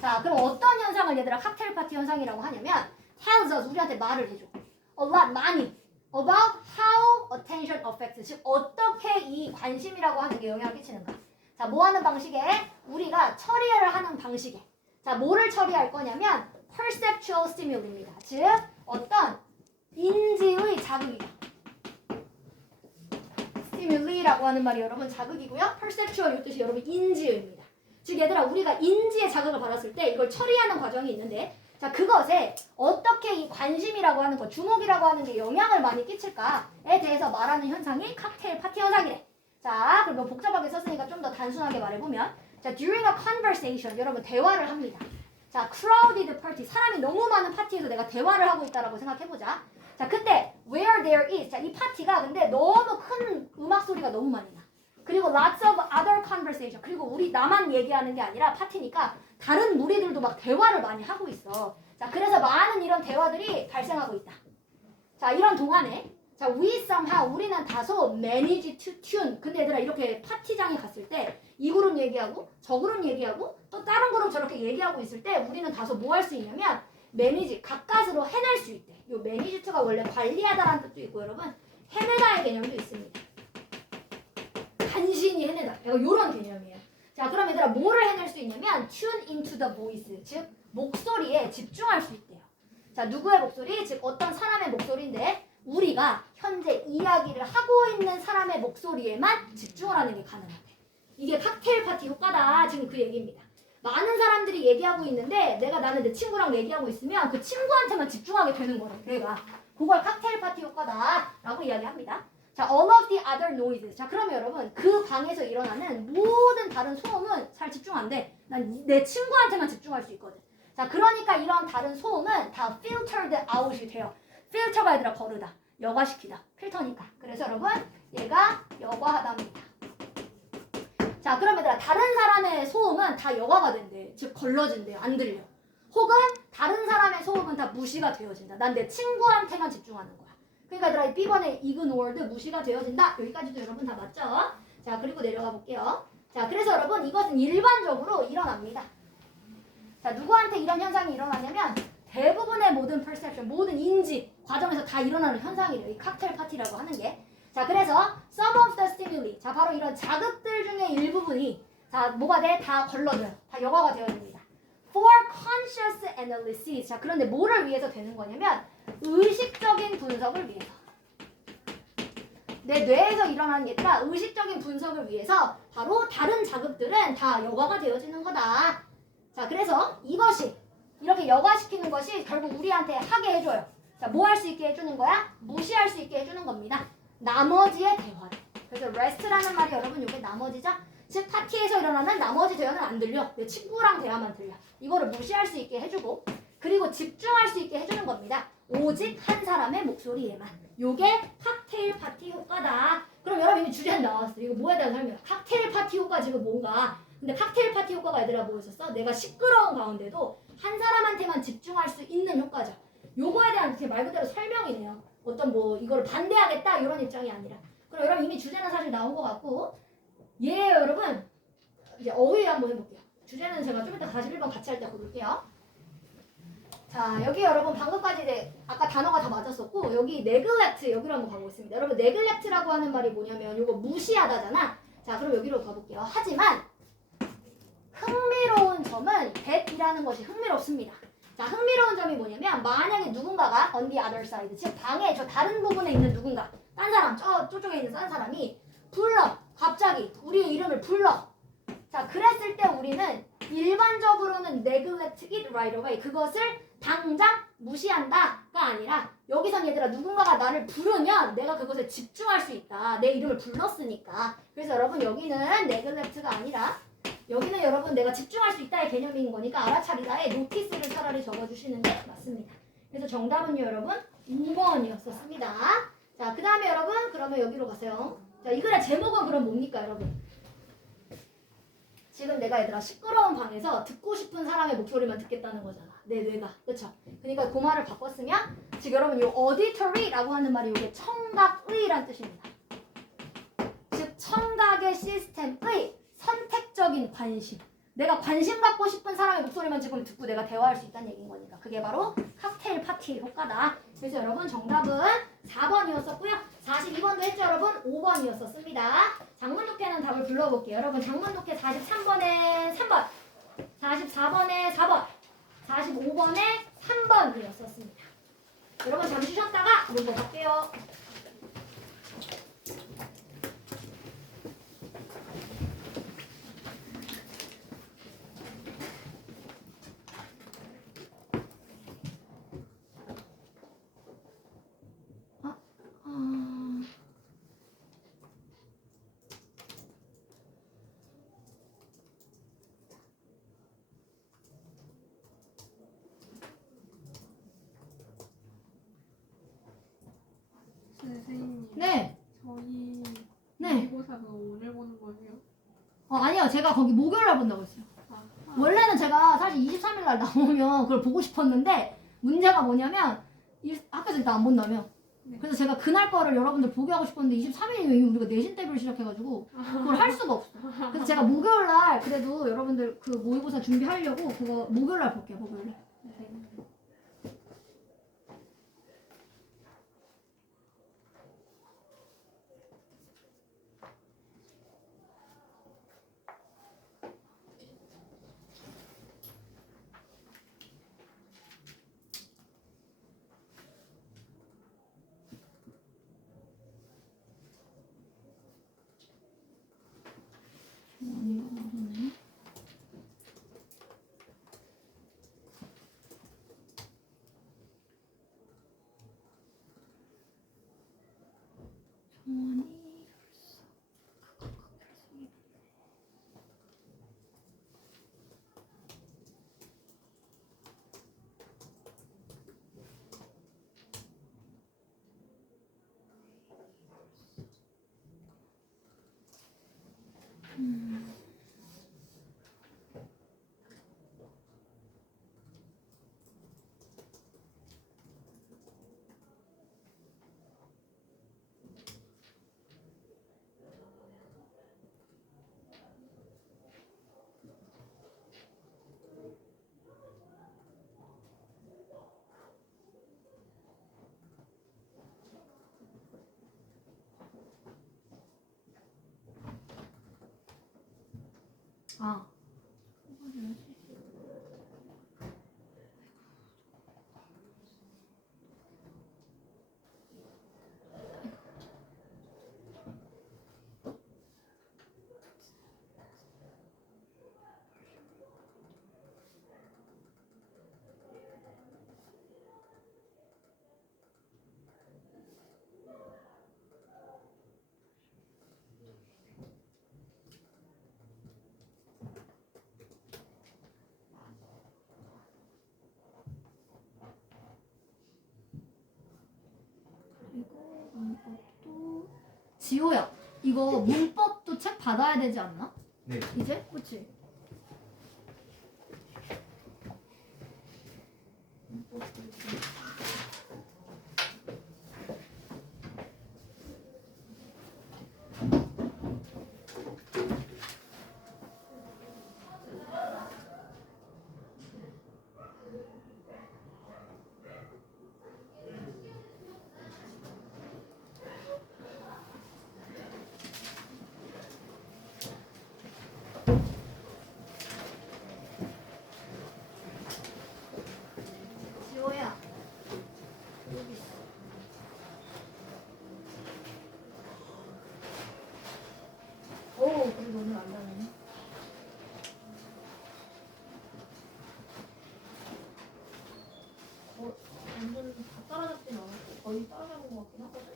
자 그럼 어떤 현상을 얘들아 칵테일 파티 현상이라고 하냐면 tells us 우리한테 말을 해줘. a lot 많이 about how attention affects 즉 어떻게 이 관심이라고 하는 게 영향을 끼치는가. 자 뭐 하는 방식에 우리가 처리를 하는 방식에 자 뭐를 처리할 거냐면 perceptual stimul입니다. 즉 어떤 인지의 자극이다. stimul이라고 하는 말이 여러분 자극이고요. perceptual 이 뜻이 여러분 인지의입니다. 즉 얘들아 우리가 인지의 자극을 받았을 때 이걸 처리하는 과정이 있는데 자 그것에 어떻게 이 관심이라고 하는 것, 주목이라고 하는 게 영향을 많이 끼칠까에 대해서 말하는 현상이 칵테일 파티 현상이래. 자 그럼 너무 복잡하게 썼으니까 좀 더 단순하게 말해보면 자 during a conversation 여러분 대화를 합니다. 자 crowded party 사람이 너무 많은 파티에서 내가 대화를 하고 있다라고 생각해보자. 자 그때 where there is 자 이 파티가 근데 너무 큰 음악 소리가 너무 많이 나. 그리고 lots of other conversation 그리고 우리 나만 얘기하는 게 아니라 파티니까 다른 무리들도 막 대화를 많이 하고 있어. 자 그래서 많은 이런 대화들이 발생하고 있다. 자 이런 동안에 자 we somehow 우리는 다소 manage to tune 근데 얘들아 이렇게 파티장에 갔을 때 이 그룹 얘기하고 저 그룹 얘기하고 또 다른 그룹 저렇게 얘기하고 있을 때 우리는 다소 뭐 할 수 있냐면 manage 가까스로 해낼 수 있대. 요 manage to가 원래 관리하다라는 뜻도 있고 여러분 해내다의 개념도 있습니다. 간신히 해내다. 이런 개념이에요. 자, 그럼 얘들아 뭐를 해낼 수 있냐면 tune into the voice, 즉 목소리에 집중할 수 있대요. 자, 누구의 목소리? 즉 어떤 사람의 목소리인데 우리가 현재 이야기를 하고 있는 사람의 목소리에만 집중을 하는 게 가능하대. 이게 칵테일 파티 효과다. 지금 그 얘기입니다. 많은 사람들이 얘기하고 있는데 나는 내 친구랑 얘기하고 있으면 그 친구한테만 집중하게 되는 거래. 내가 그걸 칵테일 파티 효과다라고 이야기합니다. 자, all of the other noises. 자, 그러면 여러분 그 방에서 일어나는 모든 다른 소음은 잘 집중 안 돼. 난 내 친구한테만 집중할 수 있거든. 자, 그러니까 이런 다른 소음은 다 filtered out이 돼요. 필터가 아니라 거르다, 여과시키다, 필터니까. 그래서 여러분 얘가 여과하답니다. 자, 그럼 얘들아 다른 사람의 소음은 다 여과가 된대. 즉 걸러진대요. 안 들려. 혹은 다른 사람의 소음은 다 무시가 되어진다. 난 내 친구한테만 집중하는 거야. 그러니까 얘들아 B번에 ignored 무시가 되어진다. 여기까지도 여러분 다 맞죠? 자, 그리고 내려가 볼게요. 자, 그래서 여러분 이것은 일반적으로 일어납니다. 자, 누구한테 이런 현상이 일어나냐면 대부분의 모든 perception, 모든 인지 과정에서 다 일어나는 현상이래요. 이 칵테일 파티라고 하는 게. 자, 그래서 some of the stimuli, 자 바로 이런 자극들 중에 일부분이 자 뭐가 돼? 다 걸러져요. 다 여과가 되어집니다. For conscious analysis. 자, 그런데 뭐를 위해서 되는 거냐면 의식적인 분석을 위해서. 내 뇌에서 일어나는 얘가 의식적인 분석을 위해서 바로 다른 자극들은 다 여과가 되어지는 거다. 자, 그래서 이것이 이렇게 여과시키는 것이 결국 우리한테 하게 해줘요. 자, 뭐 할 수 있게 해주는 거야? 무시할 수 있게 해주는 겁니다. 나머지의 대화를. 그래서 rest라는 말이 여러분 이게 나머지죠? 즉 파티에서 일어나는 나머지 대화는 안 들려. 내 친구랑 대화만 들려. 이거를 무시할 수 있게 해주고 그리고 집중할 수 있게 해주는 겁니다. 오직 한 사람의 목소리에만. 요게 칵테일 파티 효과다. 그럼 여러분 이미 주제는 나왔어. 이거 뭐에 대한 설명? 칵테일 파티 효과 지금 뭔가. 근데 칵테일 파티 효과가 얘들아 뭐였었어? 내가 시끄러운 가운데도 한 사람한테만 집중할 수 있는 효과죠. 요거에 대한 제 말 그대로 설명이네요. 어떤 뭐 이걸 반대하겠다 이런 입장이 아니라. 그럼 여러분 이미 주제는 사실 나온 것 같고 여러분 이제 어휘 한번 해볼게요. 주제는 제가 좀 이따 41번 같이 할 때 고를게요. 자, 여기 여러분 방금까지 아까 단어가 다 맞았었고 여기 neglect 여기로 한번 가보겠습니다. 여러분 neglect라고 하는 말이 뭐냐면 요거 무시하다잖아. 자, 그럼 여기로 가볼게요. 하지만 흥미로운 점은 that이라는 것이 흥미롭습니다. 자, 흥미로운 점이 뭐냐면 만약에 누군가가 on the other side 즉 방에 저 다른 부분에 있는 누군가 딴 사람 저쪽에 있는 딴 사람이 불러 갑자기 우리의 이름을 불러. 자, 그랬을 때 우리는 일반적으로는 neglect it right away 그것을 당장 무시한다가 아니라 여기선 얘들아 누군가가 나를 부르면 내가 그것에 집중할 수 있다. 내 이름을 불렀으니까. 그래서 여러분 여기는 neglect가 아니라 여기는 여러분 내가 집중할 수 있다의 개념인 거니까 알아차리다에 노티스를 차라리 적어주시는 게 맞습니다. 그래서 정답은요 여러분 2번이었었습니다. 자, 그 다음에 여러분 그러면 여기로 가세요. 자, 이 글의 제목은 그럼 뭡니까, 여러분? 지금 내가 얘들아 시끄러운 방에서 듣고 싶은 사람의 목소리만 듣겠다는 거잖아. 내 뇌가. 그쵸? 그러니까 그 말을 바꿨으면 지금 여러분 이 auditory라고 하는 말이 이게 청각의란 뜻입니다. 즉 청각의 시스템의 선택적인 관심. 내가 관심 갖고 싶은 사람의 목소리만 지금 듣고 내가 대화할 수 있다는 얘기인 거니까. 그게 바로 칵테일 파티의 효과다. 그래서 여러분 정답은 4번이었었고요. 42번도 했죠, 여러분? 5번이었었습니다. 장문독해는 답을 불러볼게요. 여러분 장문독해 43번에 3번, 44번에 4번, 45번에 3번이었었습니다. 여러분 잠시 쉬었다가 물어볼게요. 선생님, 네. 저희 네. 모의고사가 오늘 보는 거예요? 아니요. 제가 거기 목요일날 본다고 했어요. 원래는 제가 사실 23일날 나오면 그걸 보고 싶었는데 문제가 뭐냐면 학교에서 일단 안 본다며. 네. 그래서 제가 그날 거를 여러분들 보게 하고 싶었는데 23일이면 우리가 내신 대비를 시작해가지고 그걸 할 수가 없어. 그래서 제가 목요일날 그래도 여러분들 그 모의고사 준비하려고 그거 목요일날 볼게요. 목요일날. 아. 그리고 문법도 지호야. 이거 문법도 책 받아야 되지 않나? 네. 이제? 그치? 지호야. 여기 있어. 오, 그래도 오늘 안 나오네. 완전 다 따라잡진 않았고 거의 따라잡은 것 같긴 하거든.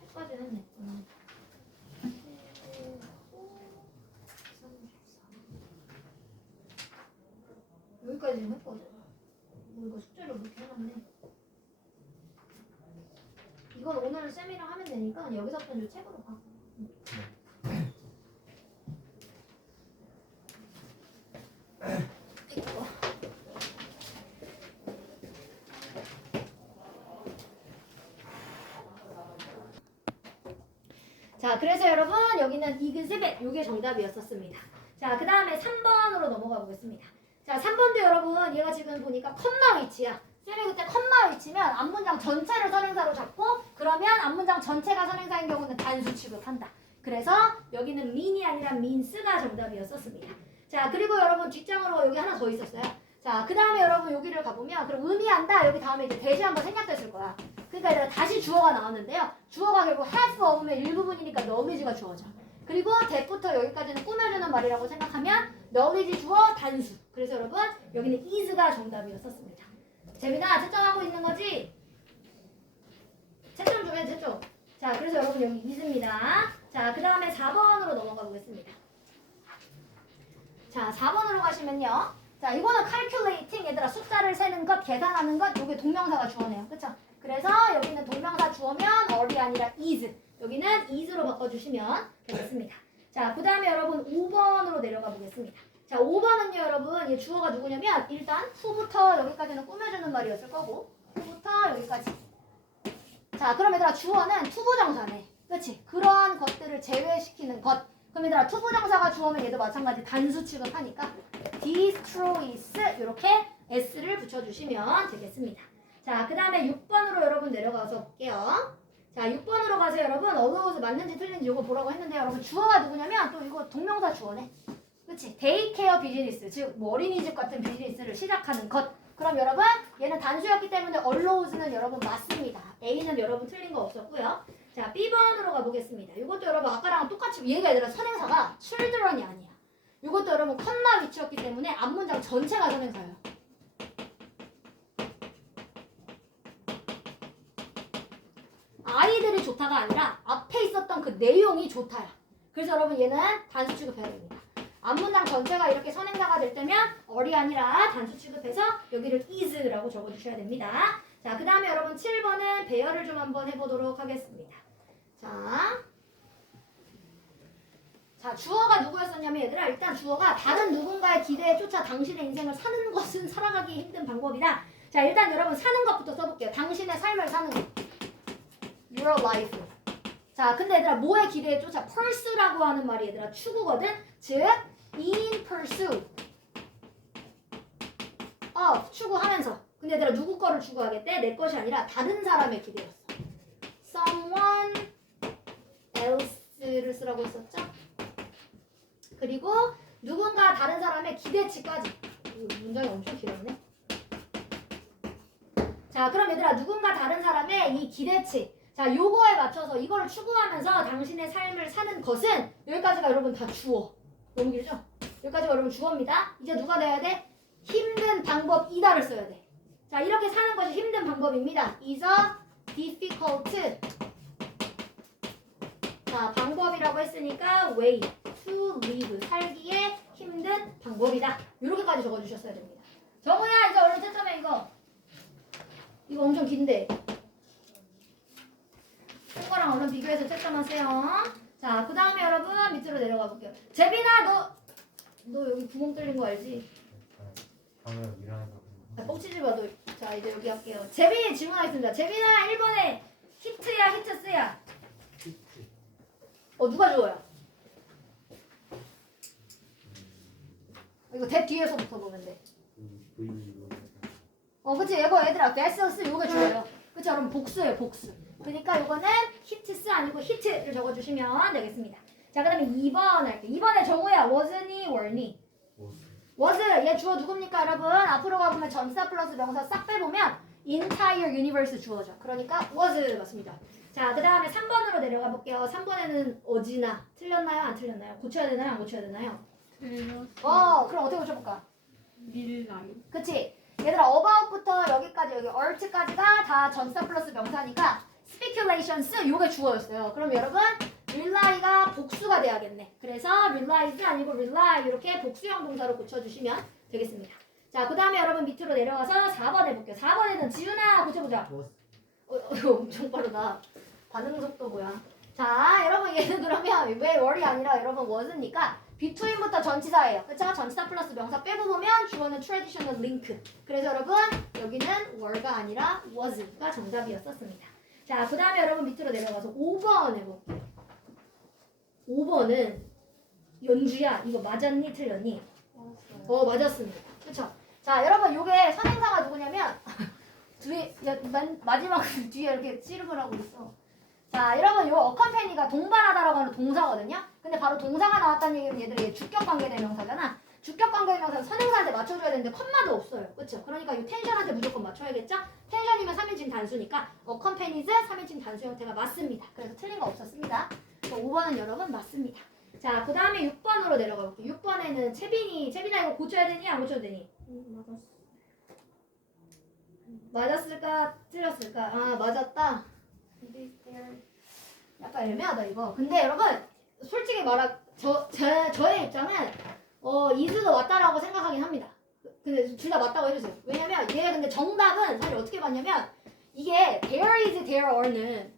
색까지는 했네. 여기까지 좀 했거든. 뭐 이거 숙제를 그렇게 해놨네. 이건 오늘 쌤이랑 하면 되니까 여기서부터 이제 책으로 봐. 이거. 자, 그래서 여러분 여기는 exhibit 요게 정답이었었습니다. 자, 그 다음에 3번으로 넘어가 보겠습니다. 자, 3번도 여러분 얘가 지금 보니까 컴마 위치야. 쌤이 그때 컴마 위치면 앞문장 전체를 선행사로 잡고 그러면 앞문장 전체가 선행사인 경우는 단수 취급한다. 그래서 여기는 mean이 아니라 means가 정답이었었습니다. 자, 그리고 여러분 뒷장으로 여기 하나 더 있었어요. 자, 그 다음에 여러분 여기를 가보면 그럼 의미한다 여기 다음에 이제 대시 한번 생략됐을 거야. 그러니까 이제 다시 주어가 나왔는데요. 주어가 결국 have of면 일부분이니까 knowledge가 주어져. 그리고 that부터 여기까지는 꾸며주는 말이라고 생각하면 knowledge 주어 단수. 그래서 여러분 여기는 is가 정답이었었습니다. 재민아 채점하고 있는 거지? 채점 좀 해, 채점. 자, 그래서 여러분 여기 is입니다. 자, 그 다음에 4번으로 넘어가 보겠습니다. 자, 4번으로 가시면요. 자, 이거는 calculating 얘들아 숫자를 세는 것, 계산하는 것, 요게 동명사가 주어네요. 그쵸? 그래서 여기는 동명사 주어면 or이 아니라 is. 여기는 is로 바꿔주시면 되겠습니다. 자, 그 다음에 여러분 5번으로 내려가 보겠습니다. 자, 5번은요 여러분 얘 주어가 누구냐면 일단 who부터 여기까지는 꾸며주는 말이었을 거고 who부터 여기까지. 자, 그럼 얘들아 주어는 투부정사네. 그치? 그러한 것들을 제외시키는 것. 그럼 얘들아 투부정사가 주어면 얘도 마찬가지 단수 취급하니까 destroys 이렇게 s를 붙여주시면 되겠습니다. 자, 그 다음에 6번으로 여러분 내려가서 볼게요. 자, 6번으로 가서 여러분 allows 맞는지 틀린지 이거 보라고 했는데 여러분 주어가 누구냐면 또 이거 동명사 주어네. 그치? 데이케어 비즈니스, 즉 뭐 어린이집 같은 비즈니스를 시작하는 것. 그럼 여러분 얘는 단수였기 때문에 allows는 여러분 맞습니다. A는 여러분 틀린 거 없었고요. 자, B번으로 가보겠습니다. 이것도 여러분 아까랑 똑같이 얘가 얘들아 선행사가 children이 아니야. 이것도 여러분 컴마 위치였기 때문에 앞문장 전체가 선행사예요. 아이들이 좋다가 아니라 앞에 있었던 그 내용이 좋다야. 그래서 여러분 얘는 단수 취급해야 됩니다. 앞문장 전체가 이렇게 선행사가 될 때면 어리 아니라 단수 취급해서 여기를 is라고 적어주셔야 됩니다. 자, 그 다음에 여러분 7번은 배열을 좀 한번 해보도록 하겠습니다. 자, 주어가 누구였었냐면 얘들아 일단 주어가 다른 누군가의 기대에 쫓아 당신의 인생을 사는 것은 살아가기 힘든 방법이다. 자, 일단 여러분 사는 것부터 써볼게요. 당신의 삶을 사는 것. Your life. 자, 근데 얘들아 뭐에 기대에 쫓아? pursue라고 하는 말이 얘들아 추구거든. 즉 in pursuit of 추구하면서. 근데 얘들아 누구 거를 추구하겠대? 내 것이 아니라 다른 사람의 기대였어. someone else를 쓰라고 했었죠? 그리고 누군가 다른 사람의 기대치까지. 문장이 엄청 길었네. 자, 그럼 얘들아 누군가 다른 사람의 이 기대치, 자 요거에 맞춰서 이거를 추구하면서 당신의 삶을 사는 것은 여기까지가 여러분 다 주어. 너무 길죠? 여기까지가 여러분 주어입니다. 이제 누가 돼야 돼? 힘든 방법이다를 써야 돼. 자, 이렇게 사는 것이 힘든 방법입니다. is a difficult. 자, 방법이라고 했으니까 way to live. 살기에 힘든 방법이다. 이렇게까지 적어주셨어야 됩니다. 정우야 이제 얼른 채점해 이거. 이거 엄청 긴데. 이거랑 얼른 비교해서 채점하세요. 자, 그 다음에 여러분 밑으로 내려가 볼게요. 재빈아 너 여기 구멍 뚫린 거 알지? 방금 일어나서 뻥치지 마. 너. 자, 이제 여기 할게요. 재빈이 질문하겠습니다. 재빈아 1번에 히트야 히트스야? 히트 누가 주어요? 이거 대 뒤에서부터 보면 돼. 그치? 이거 얘들아 게스스 요게 주어요. 그치? 여러분 복수예요 복수. 그러니까 요거는 히트스 아니고 히트를 적어주시면 되겠습니다. 자, 그 다음에 2번 할게요. 2번에 정우야 was니 were니? was. 얘 주어 누굽니까 여러분? 앞으로 가보면 전사 플러스 명사 싹 빼보면 entire universe 주어죠. 그러니까 was 맞습니다. 자, 그 다음에 3번으로 내려가 볼게요. 3번에는 어지나 틀렸나요? 안 틀렸나요? 고쳐야 되나요? 안 고쳐야 되나요? 틀렸어. 그럼 어떻게 고쳐볼까? 밀라이. 그치? 얘들아 about부터 여기까지 여기 art까지가 다 전사 플러스 명사니까 speculations 요게 주어였어요. 그럼 여러분 rely가 복수가 돼야겠네. 그래서 relies 아니고 rely 이렇게 복수형 동사로 고쳐주시면 되겠습니다. 자, 그 다음에 여러분 밑으로 내려가서 4번 해볼게요. 4번에는 지훈아 고쳐보자. 이거 엄청 빠르다. 반응 속도 뭐야? 자, 여러분 얘는 그러면 왜 월이 아니라 여러분 was니까 between부터 전치사예요. 그쵸? 전치사 플러스 명사 빼고 보면 주어는 traditional link. 그래서 여러분 여기는 were가 아니라 was가 정답이었었습니다. 자, 그 다음에 여러분 밑으로 내려가서 5번 해볼게요. 5번은 연주야 이거 맞았니 틀렸니? 맞았습니다. 그쵸? 자, 여러분 요게 선행사가 누구냐면 뒤에 마지막 뒤에 이렇게 찌르글 하고 있어. 자, 여러분 요 어컴패니가 동반하다라고 하는 동사거든요. 근데 바로 동사가 나왔다는 얘기는 얘들이 주격 관계대명사잖아. 주격 관계대명사는 선행사한테 맞춰줘야 되는데 컴마도 없어요. 그쵸? 그러니까 요 텐션한테 무조건 맞춰야겠죠? 텐션이면 3인칭 단수니까 어컴패니즈 3인칭 단수 형태가 맞습니다. 그래서 틀린 거 없었습니다. 5번은 여러분 맞습니다. 자, 그 다음에 6번으로 내려가 볼게요. 6번에는 채빈아 이거 고쳐야 되니 안 고쳐도 되니? 맞았어. 맞았을까? 틀렸을까? 아, 맞았다. 약간 애매하다 이거. 근데 여러분 솔직히 저의 입장은 이즈도 맞다라고 생각하긴 합니다. 근데 둘 다 맞다고 해주세요. 왜냐면 얘 근데 정답은 사실 어떻게 봤냐면 이게 there is there are는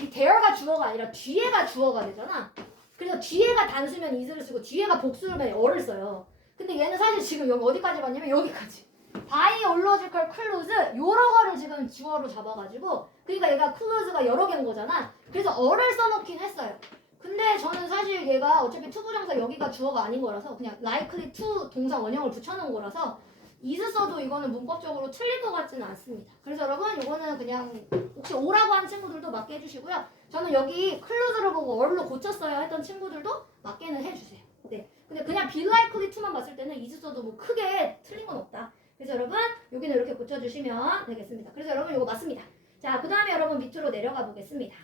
이 there가 주어가 아니라 뒤에가 주어가 되잖아. 그래서 뒤에가 단수면 is를 쓰고 뒤에가 복수면 are를 써요. 근데 얘는 사실 지금 여기 어디까지 봤냐면 여기까지. biological clues 여러 거를 지금 주어로 잡아가지고 그러니까 얘가 clues가 여러 개인 거잖아. 그래서 어를 써놓긴 했어요. 근데 저는 사실 얘가 어차피 투부정사 여기가 주어가 아닌 거라서 그냥 likely to 동사 원형을 붙여놓은 거라서 is 써도 이거는 문법적으로 틀릴 것 같지는 않습니다. 그래서 여러분 이거는 그냥 혹시 오라고 한 친구들도 맞게 해주시고요. 저는 여기 clues를 보고 어로 고쳤어요 했던 친구들도 맞게는 해주세요. 네. 근데 그냥 be likely to만 봤을 때는 is 써도 뭐 크게 틀린 건 없다. 그래서 여러분 여기는 이렇게 고쳐주시면 되겠습니다. 그래서 여러분 이거 맞습니다. 자, 그 다음에 여러분 밑으로 내려가 보겠습니다.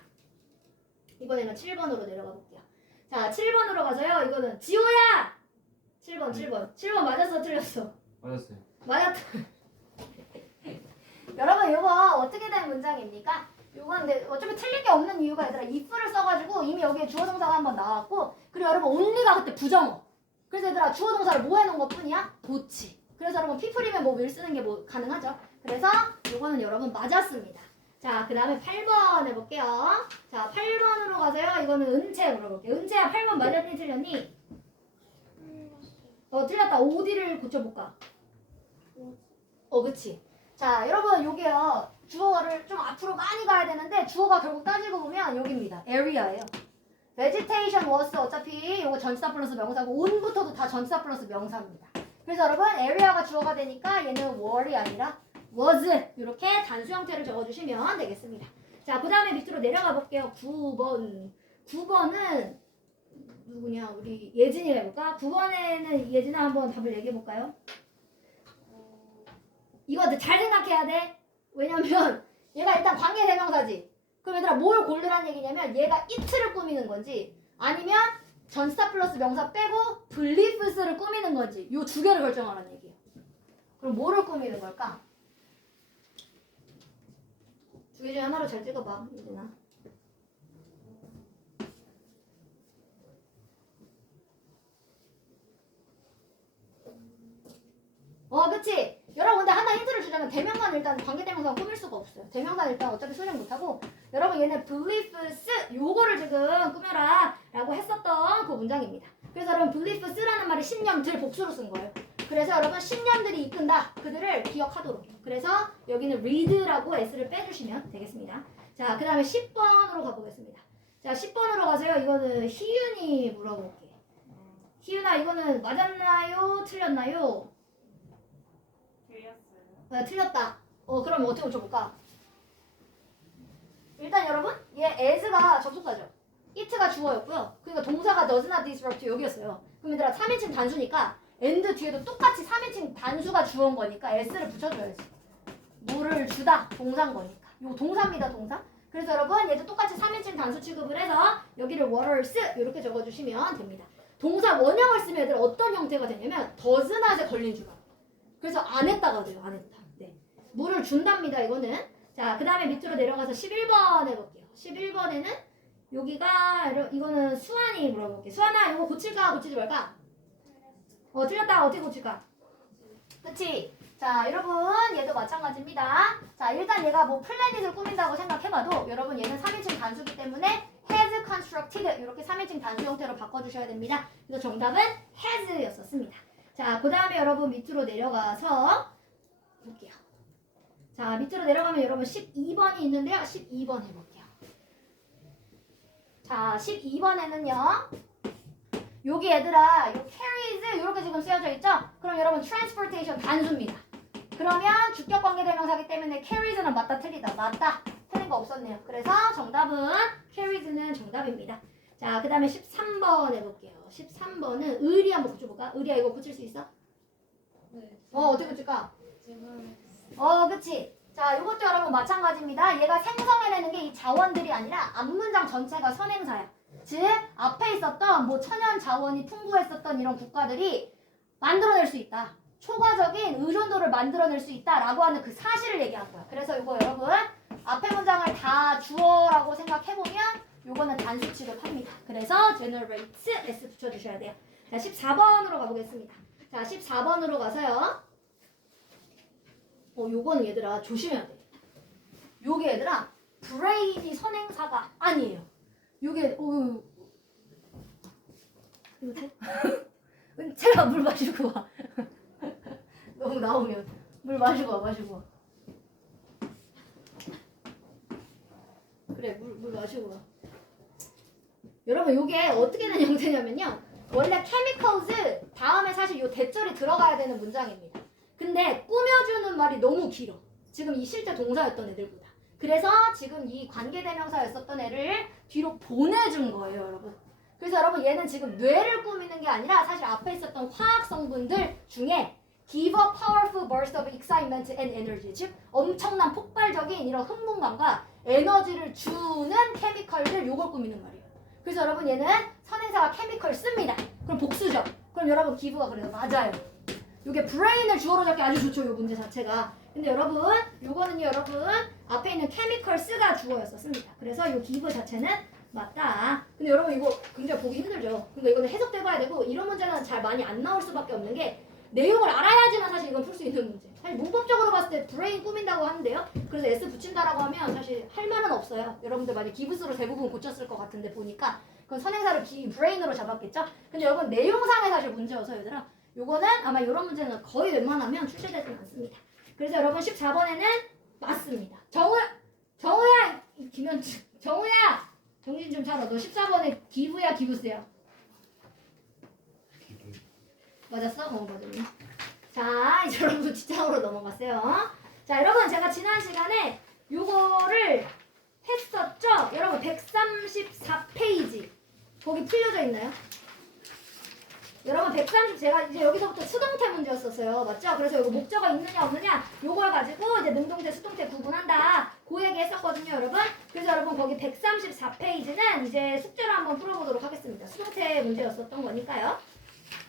이번에는 7번으로 내려가 볼게요. 자, 7번으로 가서요. 이거는 지호야! 7번 맞았어 틀렸어? 맞았어요. 맞았다. 여러분 이거 어떻게 된 문장입니까? 이건 근데 어차피 틀릴 게 없는 이유가 얘들아 if를 써가지고 이미 여기에 주어 동사가 한번 나왔고 그리고 여러분 only가 그때 부정어. 그래서 얘들아 주어 동사를 뭐 해놓은 것 뿐이야? 도치. 그래서 여러분 people이면 뭐 will 쓰는 게 뭐 가능하죠. 그래서 이거는 여러분 맞았습니다. 자, 그 다음에 8번 해볼게요. 자, 8번으로 가서요. 이거는 은채 물어볼게요. 은채야 8번 맞았니 틀렸니? 틀렸다. 어디를 고쳐볼까? 그치. 자, 여러분 요게요. 주어를 좀 앞으로 많이 가야 되는데 주어가 결국 따지고 보면 여기입니다. area예요. vegetation was 어차피 이거 전치사 플러스 명사고 on부터도 다 전치사 플러스 명사입니다. 그래서 여러분 area가 주어가 되니까 얘는 were이 아니라 was 이렇게 단수 형태를 적어주시면 되겠습니다. 자, 그 다음에 밑으로 내려가 볼게요. 9번은 누구냐? 우리 예진이가 해볼까? 9번에는 예진아 한번 답을 얘기해 볼까요? 이거 잘 생각해야 돼. 왜냐면 얘가 일단 관계대명사지. 그럼 얘들아 뭘 고르라는 얘기냐면 얘가 it를 꾸미는 건지 아니면 전치사 플러스 명사 빼고 beliefs를 꾸미는 건지 요 두 개를 결정하라는 얘기예요. 그럼 뭐를 꾸미는 걸까? 두 개 중에 하나로 잘 찍어봐, 예진아. 그치? 여러분 근데 하나 힌트를 주자면 대명사는 일단 관계대명사가 꾸밀 수가 없어요. 대명사는 일단 어차피 수령 못하고 여러분 얘네 beliefs 요거를 지금 꾸며라 라고 했었던 그 문장입니다. 그래서 여러분 beliefs라는 말이 신념들 복수로 쓴 거예요. 그래서 여러분 신념들이 이끈다 그들을 기억하도록. 그래서 여기는 read라고 s를 빼주시면 되겠습니다. 자, 그 다음에 10번으로 가보겠습니다. 자, 10번으로 가세요. 이거는 희윤이 물어볼게. 희윤아 이거는 맞았나요? 틀렸나요? 틀렸다. 그럼 어떻게 고쳐볼까? 일단 여러분 얘 as가 접속사죠. it가 주어였고요. 그러니까 동사가 does not disrupt 여기였어요. 그럼 얘들아 3인칭 단수니까 and 뒤에도 똑같이 3인칭 단수가 주어인 거니까 s를 붙여줘야지. 뭐를 주다 동사인 거니까. 이거 동사입니다. 동사. 그래서 여러분 얘도 똑같이 3인칭 단수 취급을 해서 여기를 waters 이렇게 적어주시면 됩니다. 동사 원형을 쓰면 얘들 어떤 형태가 되냐면 does not에 걸린 줄 알아. 그래서 안 했다가 돼요. 안 했다. 네. 물을 준답니다. 이거는. 자, 그 다음에 밑으로 내려가서 11번 해볼게요. 11번에는 여기가 이거는 수환이 물어볼게요. 수환아 이거 고칠까 고치지 말까? 틀렸다. 어떻게 고칠까? 그치? 자, 자, 여러분 얘도 마찬가지입니다. 자, 일단 얘가 뭐 플래닛을 꾸민다고 생각해봐도 여러분 얘는 3인칭 단수기 때문에 has constructed 이렇게 3인칭 단수 형태로 바꿔주셔야 됩니다. 그래서 정답은 has였었습니다. 자, 그 다음에 여러분 밑으로 내려가서 볼게요. 자, 밑으로 내려가면 여러분 12번이 있는데요. 12번 해볼게요. 자, 12번에는요. 여기 얘들아, 요 carries 이렇게 지금 쓰여져 있죠? 그럼 여러분 transportation 단수입니다. 그러면 주격 관계대명사기 때문에 carries는 맞다 틀리다. 맞다. 틀린 거 없었네요. 그래서 정답은 carries는 정답입니다. 자, 그 다음에 13번 해볼게요. 13번은 의리 한번 붙여볼까? 의리야 이거 붙일 수 있어? 네. 어떻게 붙일까? 제발. 그치. 자, 이것도 여러분 마찬가지입니다. 얘가 생성해내는 게 이 자원들이 아니라 앞문장 전체가 선행사야. 즉 앞에 있었던 뭐 천연 자원이 풍부했었던 이런 국가들이 만들어낼 수 있다. 초과적인 의존도를 만들어낼 수 있다라고 하는 그 사실을 얘기한 거야. 그래서 이거 여러분 앞에 문장을 다 주어라고 생각해보면 이거는 단수 취급합니다. 그래서 generates s 붙여주셔야 돼요. 자, 14번으로 가보겠습니다. 자, 14번으로 가서요. 요거는 얘들아 조심해야 돼. 요게 얘들아 brain이 선행사가 아니에요. 요게 이거 은채가 물 마시고 와. 너무 나오면 물 마시고 와. 그래, 물 마시고 와. 여러분 요게 어떻게 된 형태냐면요. 원래 chemicals 다음에 사실 요 대절이 들어가야 되는 문장입니다. 근데 꾸며주는 말이 너무 길어. 지금 이 실제 동사였던 애들보다. 그래서 지금 이 관계대명사였었던 애를 뒤로 보내준 거예요, 여러분. 그래서 여러분 얘는 지금 뇌를 꾸미는 게 아니라 사실 앞에 있었던 화학 성분들 중에 give a powerful burst of excitement and energy, 즉 엄청난 폭발적인 이런 흥분감과 에너지를 주는 케미컬들 요걸 꾸미는 말이에요. 그래서 여러분 얘는 선행사가 케미컬 씁니다. 그럼 복수죠. 그럼 여러분 give가 그래요. 맞아요. 요게 brain을 주어로 잡기 아주 좋죠, 요 문제 자체가. 근데 여러분 요거는요 여러분 앞에 있는 chemicals가 주어였었습니다. 그래서 요 give 자체는 맞다. 근데 여러분 이거 굉장히 보기 힘들죠. 그러니까 이거는 해석돼봐야 되고 이런 문제는 잘 많이 안 나올 수밖에 없는 게 내용을 알아야지만 사실 이건 풀 수 있는 문제. 사실 문법적으로 봤을 때 brain 꾸민다고 하는데요. 그래서 S 붙인다라고 하면 사실 할 말은 없어요. 여러분들 많이 gives로 대부분 고쳤을 것 같은데 보니까 그건 선행사를 brain으로 잡았겠죠. 근데 여러분 내용상에 사실 문제여서 얘들아 요거는 아마 이런 문제는 거의 웬만하면 출제되지 않습니다. 그래서 여러분 14번에는 맞습니다. 정우야 정우야 정신 좀 차려. 너 14번에 기부야 기부스야? 맞았어? 맞았네. 자, 이제 여러분 지장으로 넘어갔어요. 자, 여러분 제가 지난 시간에 요거를 했었죠? 여러분 134페이지 거기 풀려져 있나요? 여러분 130 제가 이제 여기서부터 수동태 문제였었어요. 맞죠? 그래서 이거 목적어 있느냐 없느냐 요걸 가지고 이제 능동태 수동태 구분한다. 그 얘기 했었거든요, 여러분. 그래서 여러분 거기 134페이지는 이제 숙제로 한번 풀어보도록 하겠습니다. 수동태 문제였었던 거니까요.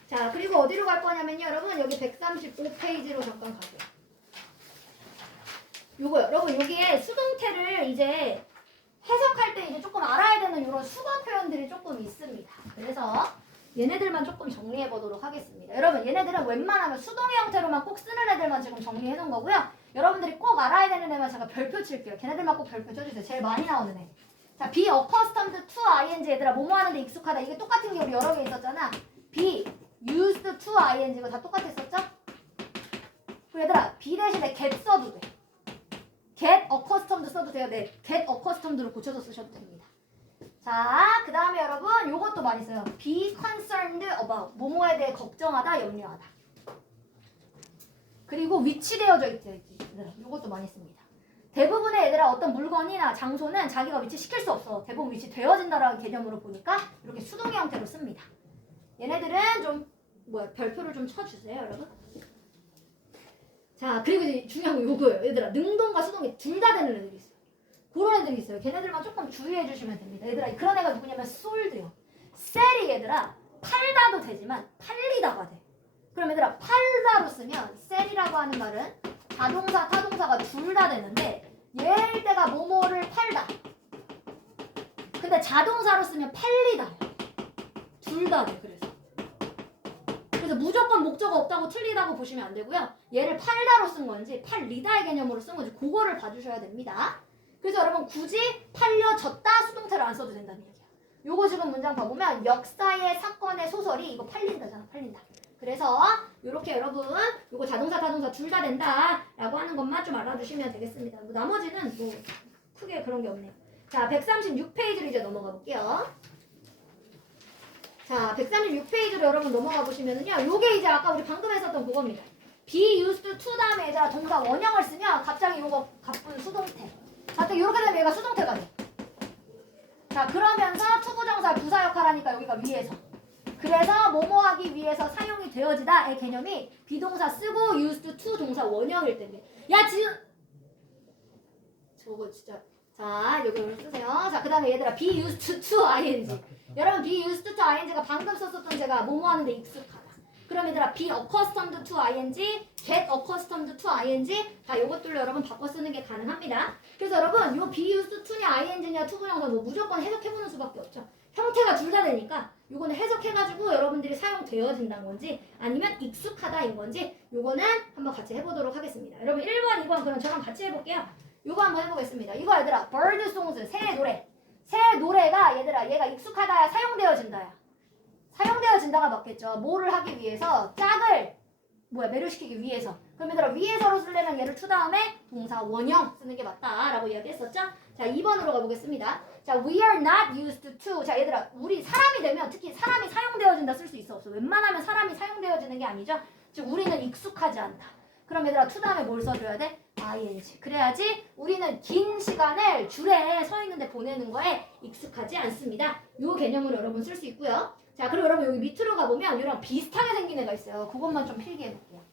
자, 그리고 어디로 갈 거냐면요, 여러분 여기 135페이지로 잠깐 가세요. 요거요. 여러분 여기에 수동태를 이제 해석할 때 이제 조금 알아야 되는 이런 수거 표현들이 조금 있습니다. 그래서 얘네들만 조금 정리해 보도록 하겠습니다. 여러분 얘네들은 웬만하면 수동의 형태로만 꼭 쓰는 애들만 지금 정리해 놓은 거고요. 여러분들이 꼭 알아야 되는 애만 제가 별표 칠게요. 걔네들만 꼭 별표 쳐주세요. 제일 많이 나오는 애. 자, be accustomed to ing 얘들아 뭐뭐 하는데 익숙하다. 이게 똑같은 게 우리 여러 개 있었잖아. be used to ing가 다 똑같았었죠? 그리고 얘들아 be 대신에 get 써도 돼. get accustomed 써도 돼요. 네, get accustomed로 고쳐서 쓰셔도 됩니다. 자, 그 다음에 여러분 요것도 많이 써요. be concerned about 뭐뭐에 대해 걱정하다, 염려하다. 그리고 위치되어져 있지. 요것도 많이 씁니다. 대부분의 얘들아 어떤 물건이나 장소는 자기가 위치시킬 수 없어. 대부분 위치되어진다라는 개념으로 보니까 이렇게 수동의 형태로 씁니다. 얘네들은 좀 별표를 좀 쳐주세요, 여러분. 자, 그리고 이제 중요한 거 요거예요. 얘들아 능동과 수동이 둘 다 되는 애들이 있어요. 그런 애들이 있어요. 걔네들만 조금 주의해 주시면 됩니다. 얘들아 그런 애가 누구냐면 sold요. 셀이 얘들아 팔다도 되지만 팔리다가 돼. 그럼 얘들아 팔다로 쓰면 셀이라고 하는 말은 자동사, 타동사가 둘 다 되는데 얘일 때가 뭐뭐를 팔다. 근데 자동사로 쓰면 팔리다. 둘 다 돼. 그래서 그래서 무조건 목적어 없다고 틀리다고 보시면 안 되고요. 얘를 팔다로 쓴 건지 팔리다의 개념으로 쓴 건지 그거를 봐주셔야 됩니다. 그래서 여러분 굳이 팔려졌다 수동태를 안 써도 된다는 얘기야. 요거 지금 문장 봐보면 역사의 사건의 소설이 이거 팔린다잖아. 팔린다. 그래서 요렇게 여러분 요거 자동사 타동사 둘 다 된다 라고 하는 것만 좀 알아두시면 되겠습니다. 뭐 나머지는 뭐 크게 그런 게 없네요. 자 136페이지로 이제 넘어가 볼게요. 자 136페이지로 여러분 넘어가 보시면은요 요게 이제 아까 우리 방금 했었던 그겁니다. be used to 다음에 얘들아 동사 원형을 쓰면 갑자기 요거 가쁜 수동태. 갑자기 요렇게 되면 얘가 수동태가 돼. 자 그러면서 투부정사 부사 역할하니까 여기가 위에서. 그래서 뭐뭐 하기 위해서 사용이 되어지다의 개념이 비동사 쓰고 used to 동사 원형일 때인데 야 지금 저거 진짜 자 여기 쓰세요. 자 그 다음에 얘들아 be used to ing 여러분 be used to ing가 방금 썼었던 제가 뭐뭐 하는데 익숙하다. 그럼 얘들아 be accustomed to ing, get accustomed to ing 다 요것들로 여러분 바꿔 쓰는 게 가능합니다. 그래서 여러분 요 be used to냐 ing냐 투부정사 뭐 무조건 해석해보는 수밖에 없죠. 형태가 둘 다 되니까 요거는 해석해가지고 여러분들이 사용되어진다는 건지 아니면 익숙하다인 건지 요거는 한번 같이 해보도록 하겠습니다. 여러분 1번, 2번 그럼 저랑 같이 해볼게요. 요거 한번 해보겠습니다. 이거 얘들아 bird songs 새 노래. 새 노래가 얘들아 얘가 익숙하다야 사용되어진다야. 사용되어진다가 맞겠죠. 뭐를 하기 위해서 짝을 매료시키기 위해서. 그럼 얘들아 위해서로 쓰려면 얘를 to 다음에 동사 원형 쓰는 게 맞다라고 이야기했었죠. 자 2번으로 가보겠습니다. 자 we are not used to. 자 얘들아 우리 사람이 되면 특히 사람이 사용되어진다 쓸 수 있어 없어? 웬만하면 사람이 사용되어지는 게 아니죠. 즉 우리는 익숙하지 않다. 그럼 얘들아 to 다음에 뭘 써줘야 돼? ing. 그래야지 우리는 긴 시간을 줄에 서 있는데 보내는 거에 익숙하지 않습니다. 요 개념으로 여러분 쓸 수 있고요. 자 그리고 여러분 여기 밑으로 가보면 이랑 비슷하게 생긴 애가 있어요. 그것만 좀 필기해볼게요.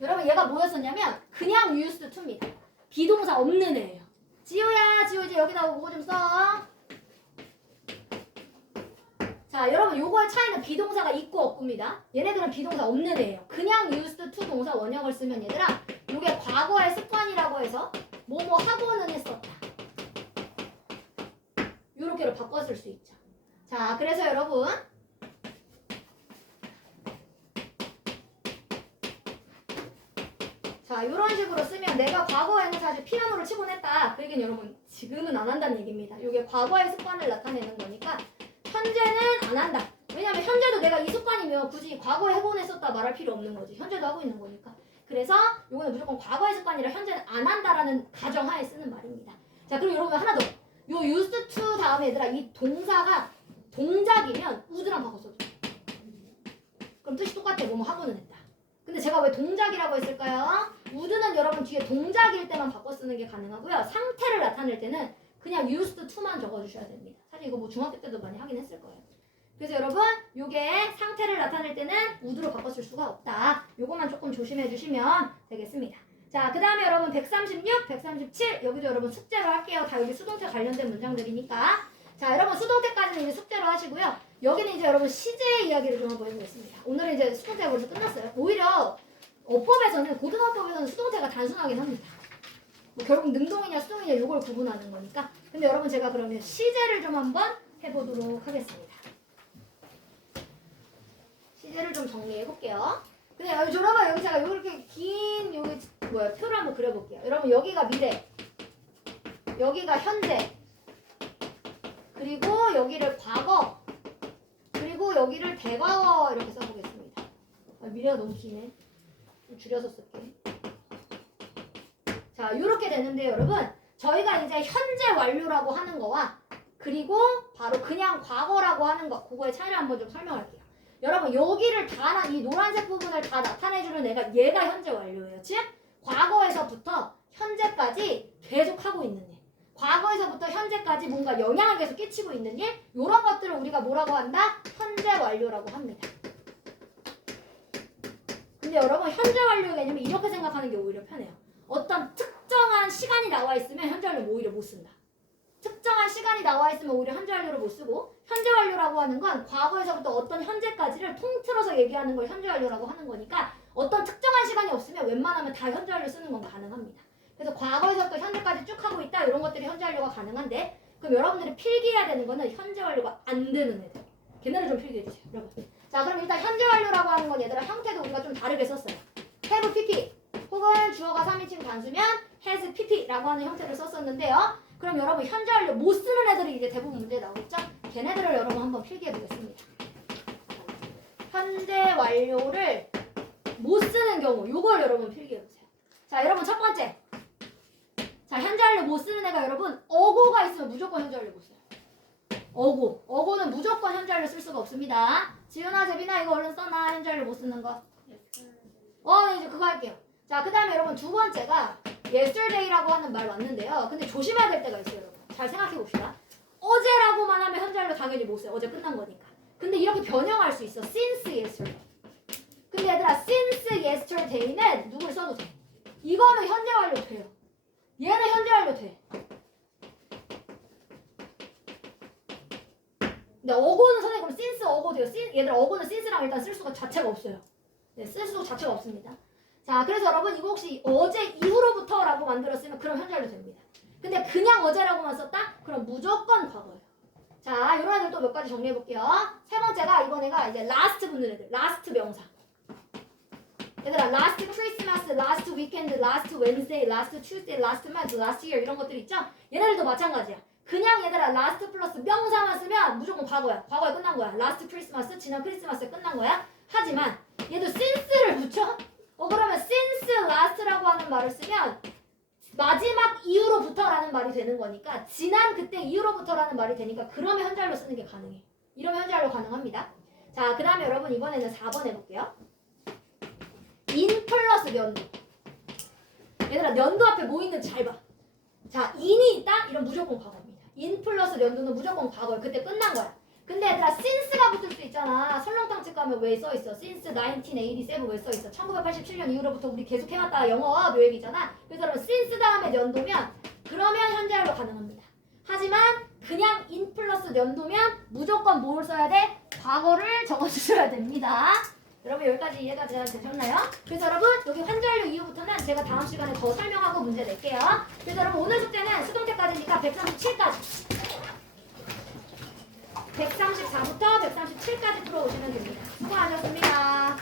여러분 얘가 뭐였었냐면 그냥 used to입니다. 비동사 없는 애예요. 지호야 지호 이제 여기다가 그거 좀 써. 자 여러분 요거의 차이는 비동사가 있고 없고입니다. 얘네들은 비동사 없는 애예요. 그냥 used to 동사 원형을 쓰면 얘들아 요게 과거의 습관이라고 해서 뭐뭐 하고는 했었다. 요렇게로 바꿔 쓸 수 있죠. 자 그래서 여러분 자 요런 식으로 쓰면 내가 과거에는 사실 피아노를 치곤 했다. 그 얘기는 여러분 지금은 안 한다는 얘기입니다. 요게 과거의 습관을 나타내는 거니까 현재는 안 한다. 왜냐면 현재도 내가 이 습관이면 굳이 과거에 해본 했었다 말할 필요 없는 거지. 현재도 하고 있는 거니까. 그래서 요거는 무조건 과거의 습관이라 현재는 안 한다라는 가정하에 쓰는 말입니다. 자 그리고 여러분 하나 더. 요 used to 다음에 얘들아 이 동사가 동작이면 would랑 바꿔 써줘. 그럼 뜻이 똑같아. 뭐뭐 하고는 했다. 근데 제가 왜 동작이라고 했을까요? would는 여러분 뒤에 동작일 때만 바꿔 쓰는 게 가능하고요. 상태를 나타낼 때는 그냥 used to만 적어주셔야 됩니다. 사실 이거 뭐 중학교 때도 많이 하긴 했을 거예요. 그래서 여러분 요게 상태를 나타낼 때는 would로 바꿔 쓸 수가 없다. 요거만 조금 조심해 주시면 되겠습니다. 자 그 다음에 여러분 136, 137 여기도 여러분 숙제로 할게요. 다 여기 수동태 관련된 문장들이니까. 자 여러분 수동태까지는 이제 숙제로 하시고요. 여기는 이제 여러분 시제 이야기를 좀 한번 해보겠습니다. 오늘은 이제 수동태가 벌써 끝났어요. 오히려 어법에서는 고등어법에서는 수동태가 단순하긴 합니다. 뭐 결국 능동이냐 수동이냐 이걸 구분하는 거니까. 근데 여러분 제가 그러면 시제를 좀 한번 해보도록 하겠습니다. 시제를 좀 정리해 볼게요. 근데 여러분 여기 제가 이렇게 긴 여기 표를 한번 그려볼게요. 여러분 여기가 미래, 여기가 현재, 그리고 여기를 과거, 그리고 여기를 대과거 이렇게 써보겠습니다. 미래가 너무 기네. 좀 줄여서 쓸게. 자 이렇게 되는데 여러분 저희가 이제 현재 완료라고 하는 거와 그리고 바로 그냥 과거라고 하는 거 그거의 차이를 한번 좀 설명할게요. 여러분 여기를 이 노란색 부분을 다 나타내주는 얘가 현재 완료예요. 즉 과거에서부터 현재까지 계속 하고 있는 일, 과거에서부터 현재까지 뭔가 영향을 계속 끼치고 있는 일, 이런 것들을 우리가 뭐라고 한다? 현재 완료라고 합니다. 근데 여러분 현재 완료 개념이 이렇게 생각하는 게 오히려 편해요. 어떤 특정한 시간이 나와 있으면 현재 완료 오히려 못 쓴다. 특정한 시간이 나와 있으면 오히려 현재 완료를 못 쓰고, 현재 완료라고 하는 건 과거에서부터 어떤 현재까지를 통틀어서 얘기하는 걸 현재 완료라고 하는 거니까 어떤 특정한 시간이 없으면 웬만하면 다 현재 완료 쓰는 건 가능합니다. 그래서 과거에서부터 현재까지 쭉 하고 있다 이런 것들이 현재 완료가 가능한데, 그럼 여러분들이 필기해야 되는 거는 현재 완료가 안 되는 애들. 걔네를 좀 필기해 주세요. 여러분 자, 그럼 일단 현재 완료라고 하는 건 얘들아 형태도 우리가 좀 다르게 썼어요. have pp 혹은 주어가 3인칭 단수면 has pp라고 하는 형태를 썼었는데요. 그럼 여러분 현재 완료 못 쓰는 애들이 이제 대부분 문제 나오겠죠? 걔네들을 여러분 한번 필기해 보겠습니다. 현재 완료를 못 쓰는 경우 요걸 여러분 필기해 보세요. 자, 여러분 첫 번째. 자, 현재 완료 못 쓰는 애가 여러분 어고가 있으면 무조건 현재 완료 못 써요. 어고는 무조건 현재 완료 쓸 수가 없습니다. 지윤아, 재빈아 이거 얼른 써놔. 현재 완료 못 쓰는 거. 이제 그거 할게요. 자, 그 다음에 여러분 두 번째가 yesterday라고 하는 말 왔는데요. 근데 조심해야 될 때가 있어요, 여러분. 잘 생각해 봅시다. 어제라고만 하면 현재 완료 당연히 못 써요. 어제 끝난 거니까. 근데 이렇게 변형할 수 있어. since yesterday. 근데 얘들아, since yesterday는 누굴 써도 돼. 이거는 현재 완료 돼요. 얘는 현재 완료 돼. 근데 어고는 선생님 그럼 since 어고 돼요. 얘들아, 어고는 since랑 일단 쓸 수가 자체가 없어요. 네, 쓸 수가 자체가 없습니다. 자, 그래서 여러분 이거 혹시 어제 이후로부터라고 만들었으면 그럼 현재 완료 됩니다. 근데 그냥 어제라고만 썼다? 그럼 무조건 과거예요. 자, 이런 애들 또 몇 가지 정리해 볼게요. 세 번째가 이번 애가 이제 last 붙는 애들. last 명사. 얘들아, last Christmas, last weekend, last Wednesday, last Tuesday, last month, last year 이런 것들 있죠? 얘네들도 마찬가지야. 그냥 얘들아 last 플러스 명사만 쓰면 무조건 과거야. 과거에 끝난 거야. last Christmas, 지난 크리스마스에 끝난 거야. 하지만 얘도 since를 붙여? 그러면 since last라고 하는 말을 쓰면 마지막 이후로부터라는 말이 되는 거니까 지난 그때 이후로부터라는 말이 되니까 그러면 현재완료 쓰는 게 가능해. 이러면 현재완료 가능합니다. 자, 그 다음에 여러분 이번에는 4번 해볼게요. in 플러스 연도. 얘들아, 연도 앞에 뭐 있는지 잘 봐. 자, in이 있다? 이런 무조건 과거입니다. in 플러스 연도는 무조건 과거예요. 그때 끝난 거야. 근데 얘들아, since가 붙을 수 있잖아. 설렁탕집 가면 왜 써있어? since 1987 왜 써있어? 1987년 이후로부터 우리 계속 해왔다. 영어 요 얘기잖아. 그래서 여러분 since 다음에 연도면 그러면 현재완료 가능합니다. 하지만 그냥 in 플러스 연도면 무조건 뭘 써야 돼? 과거를 적어주셔야 됩니다. 여러분 여기까지 이해가 되셨나요? 그래서 여러분 여기 현재완료 이후부터는 제가 다음 시간에 더 설명하고 문제 낼게요. 그래서 여러분 오늘 숙제는 수동태까지니까 137까지 134부터 137까지 풀어오시면 됩니다. 수고하셨습니다.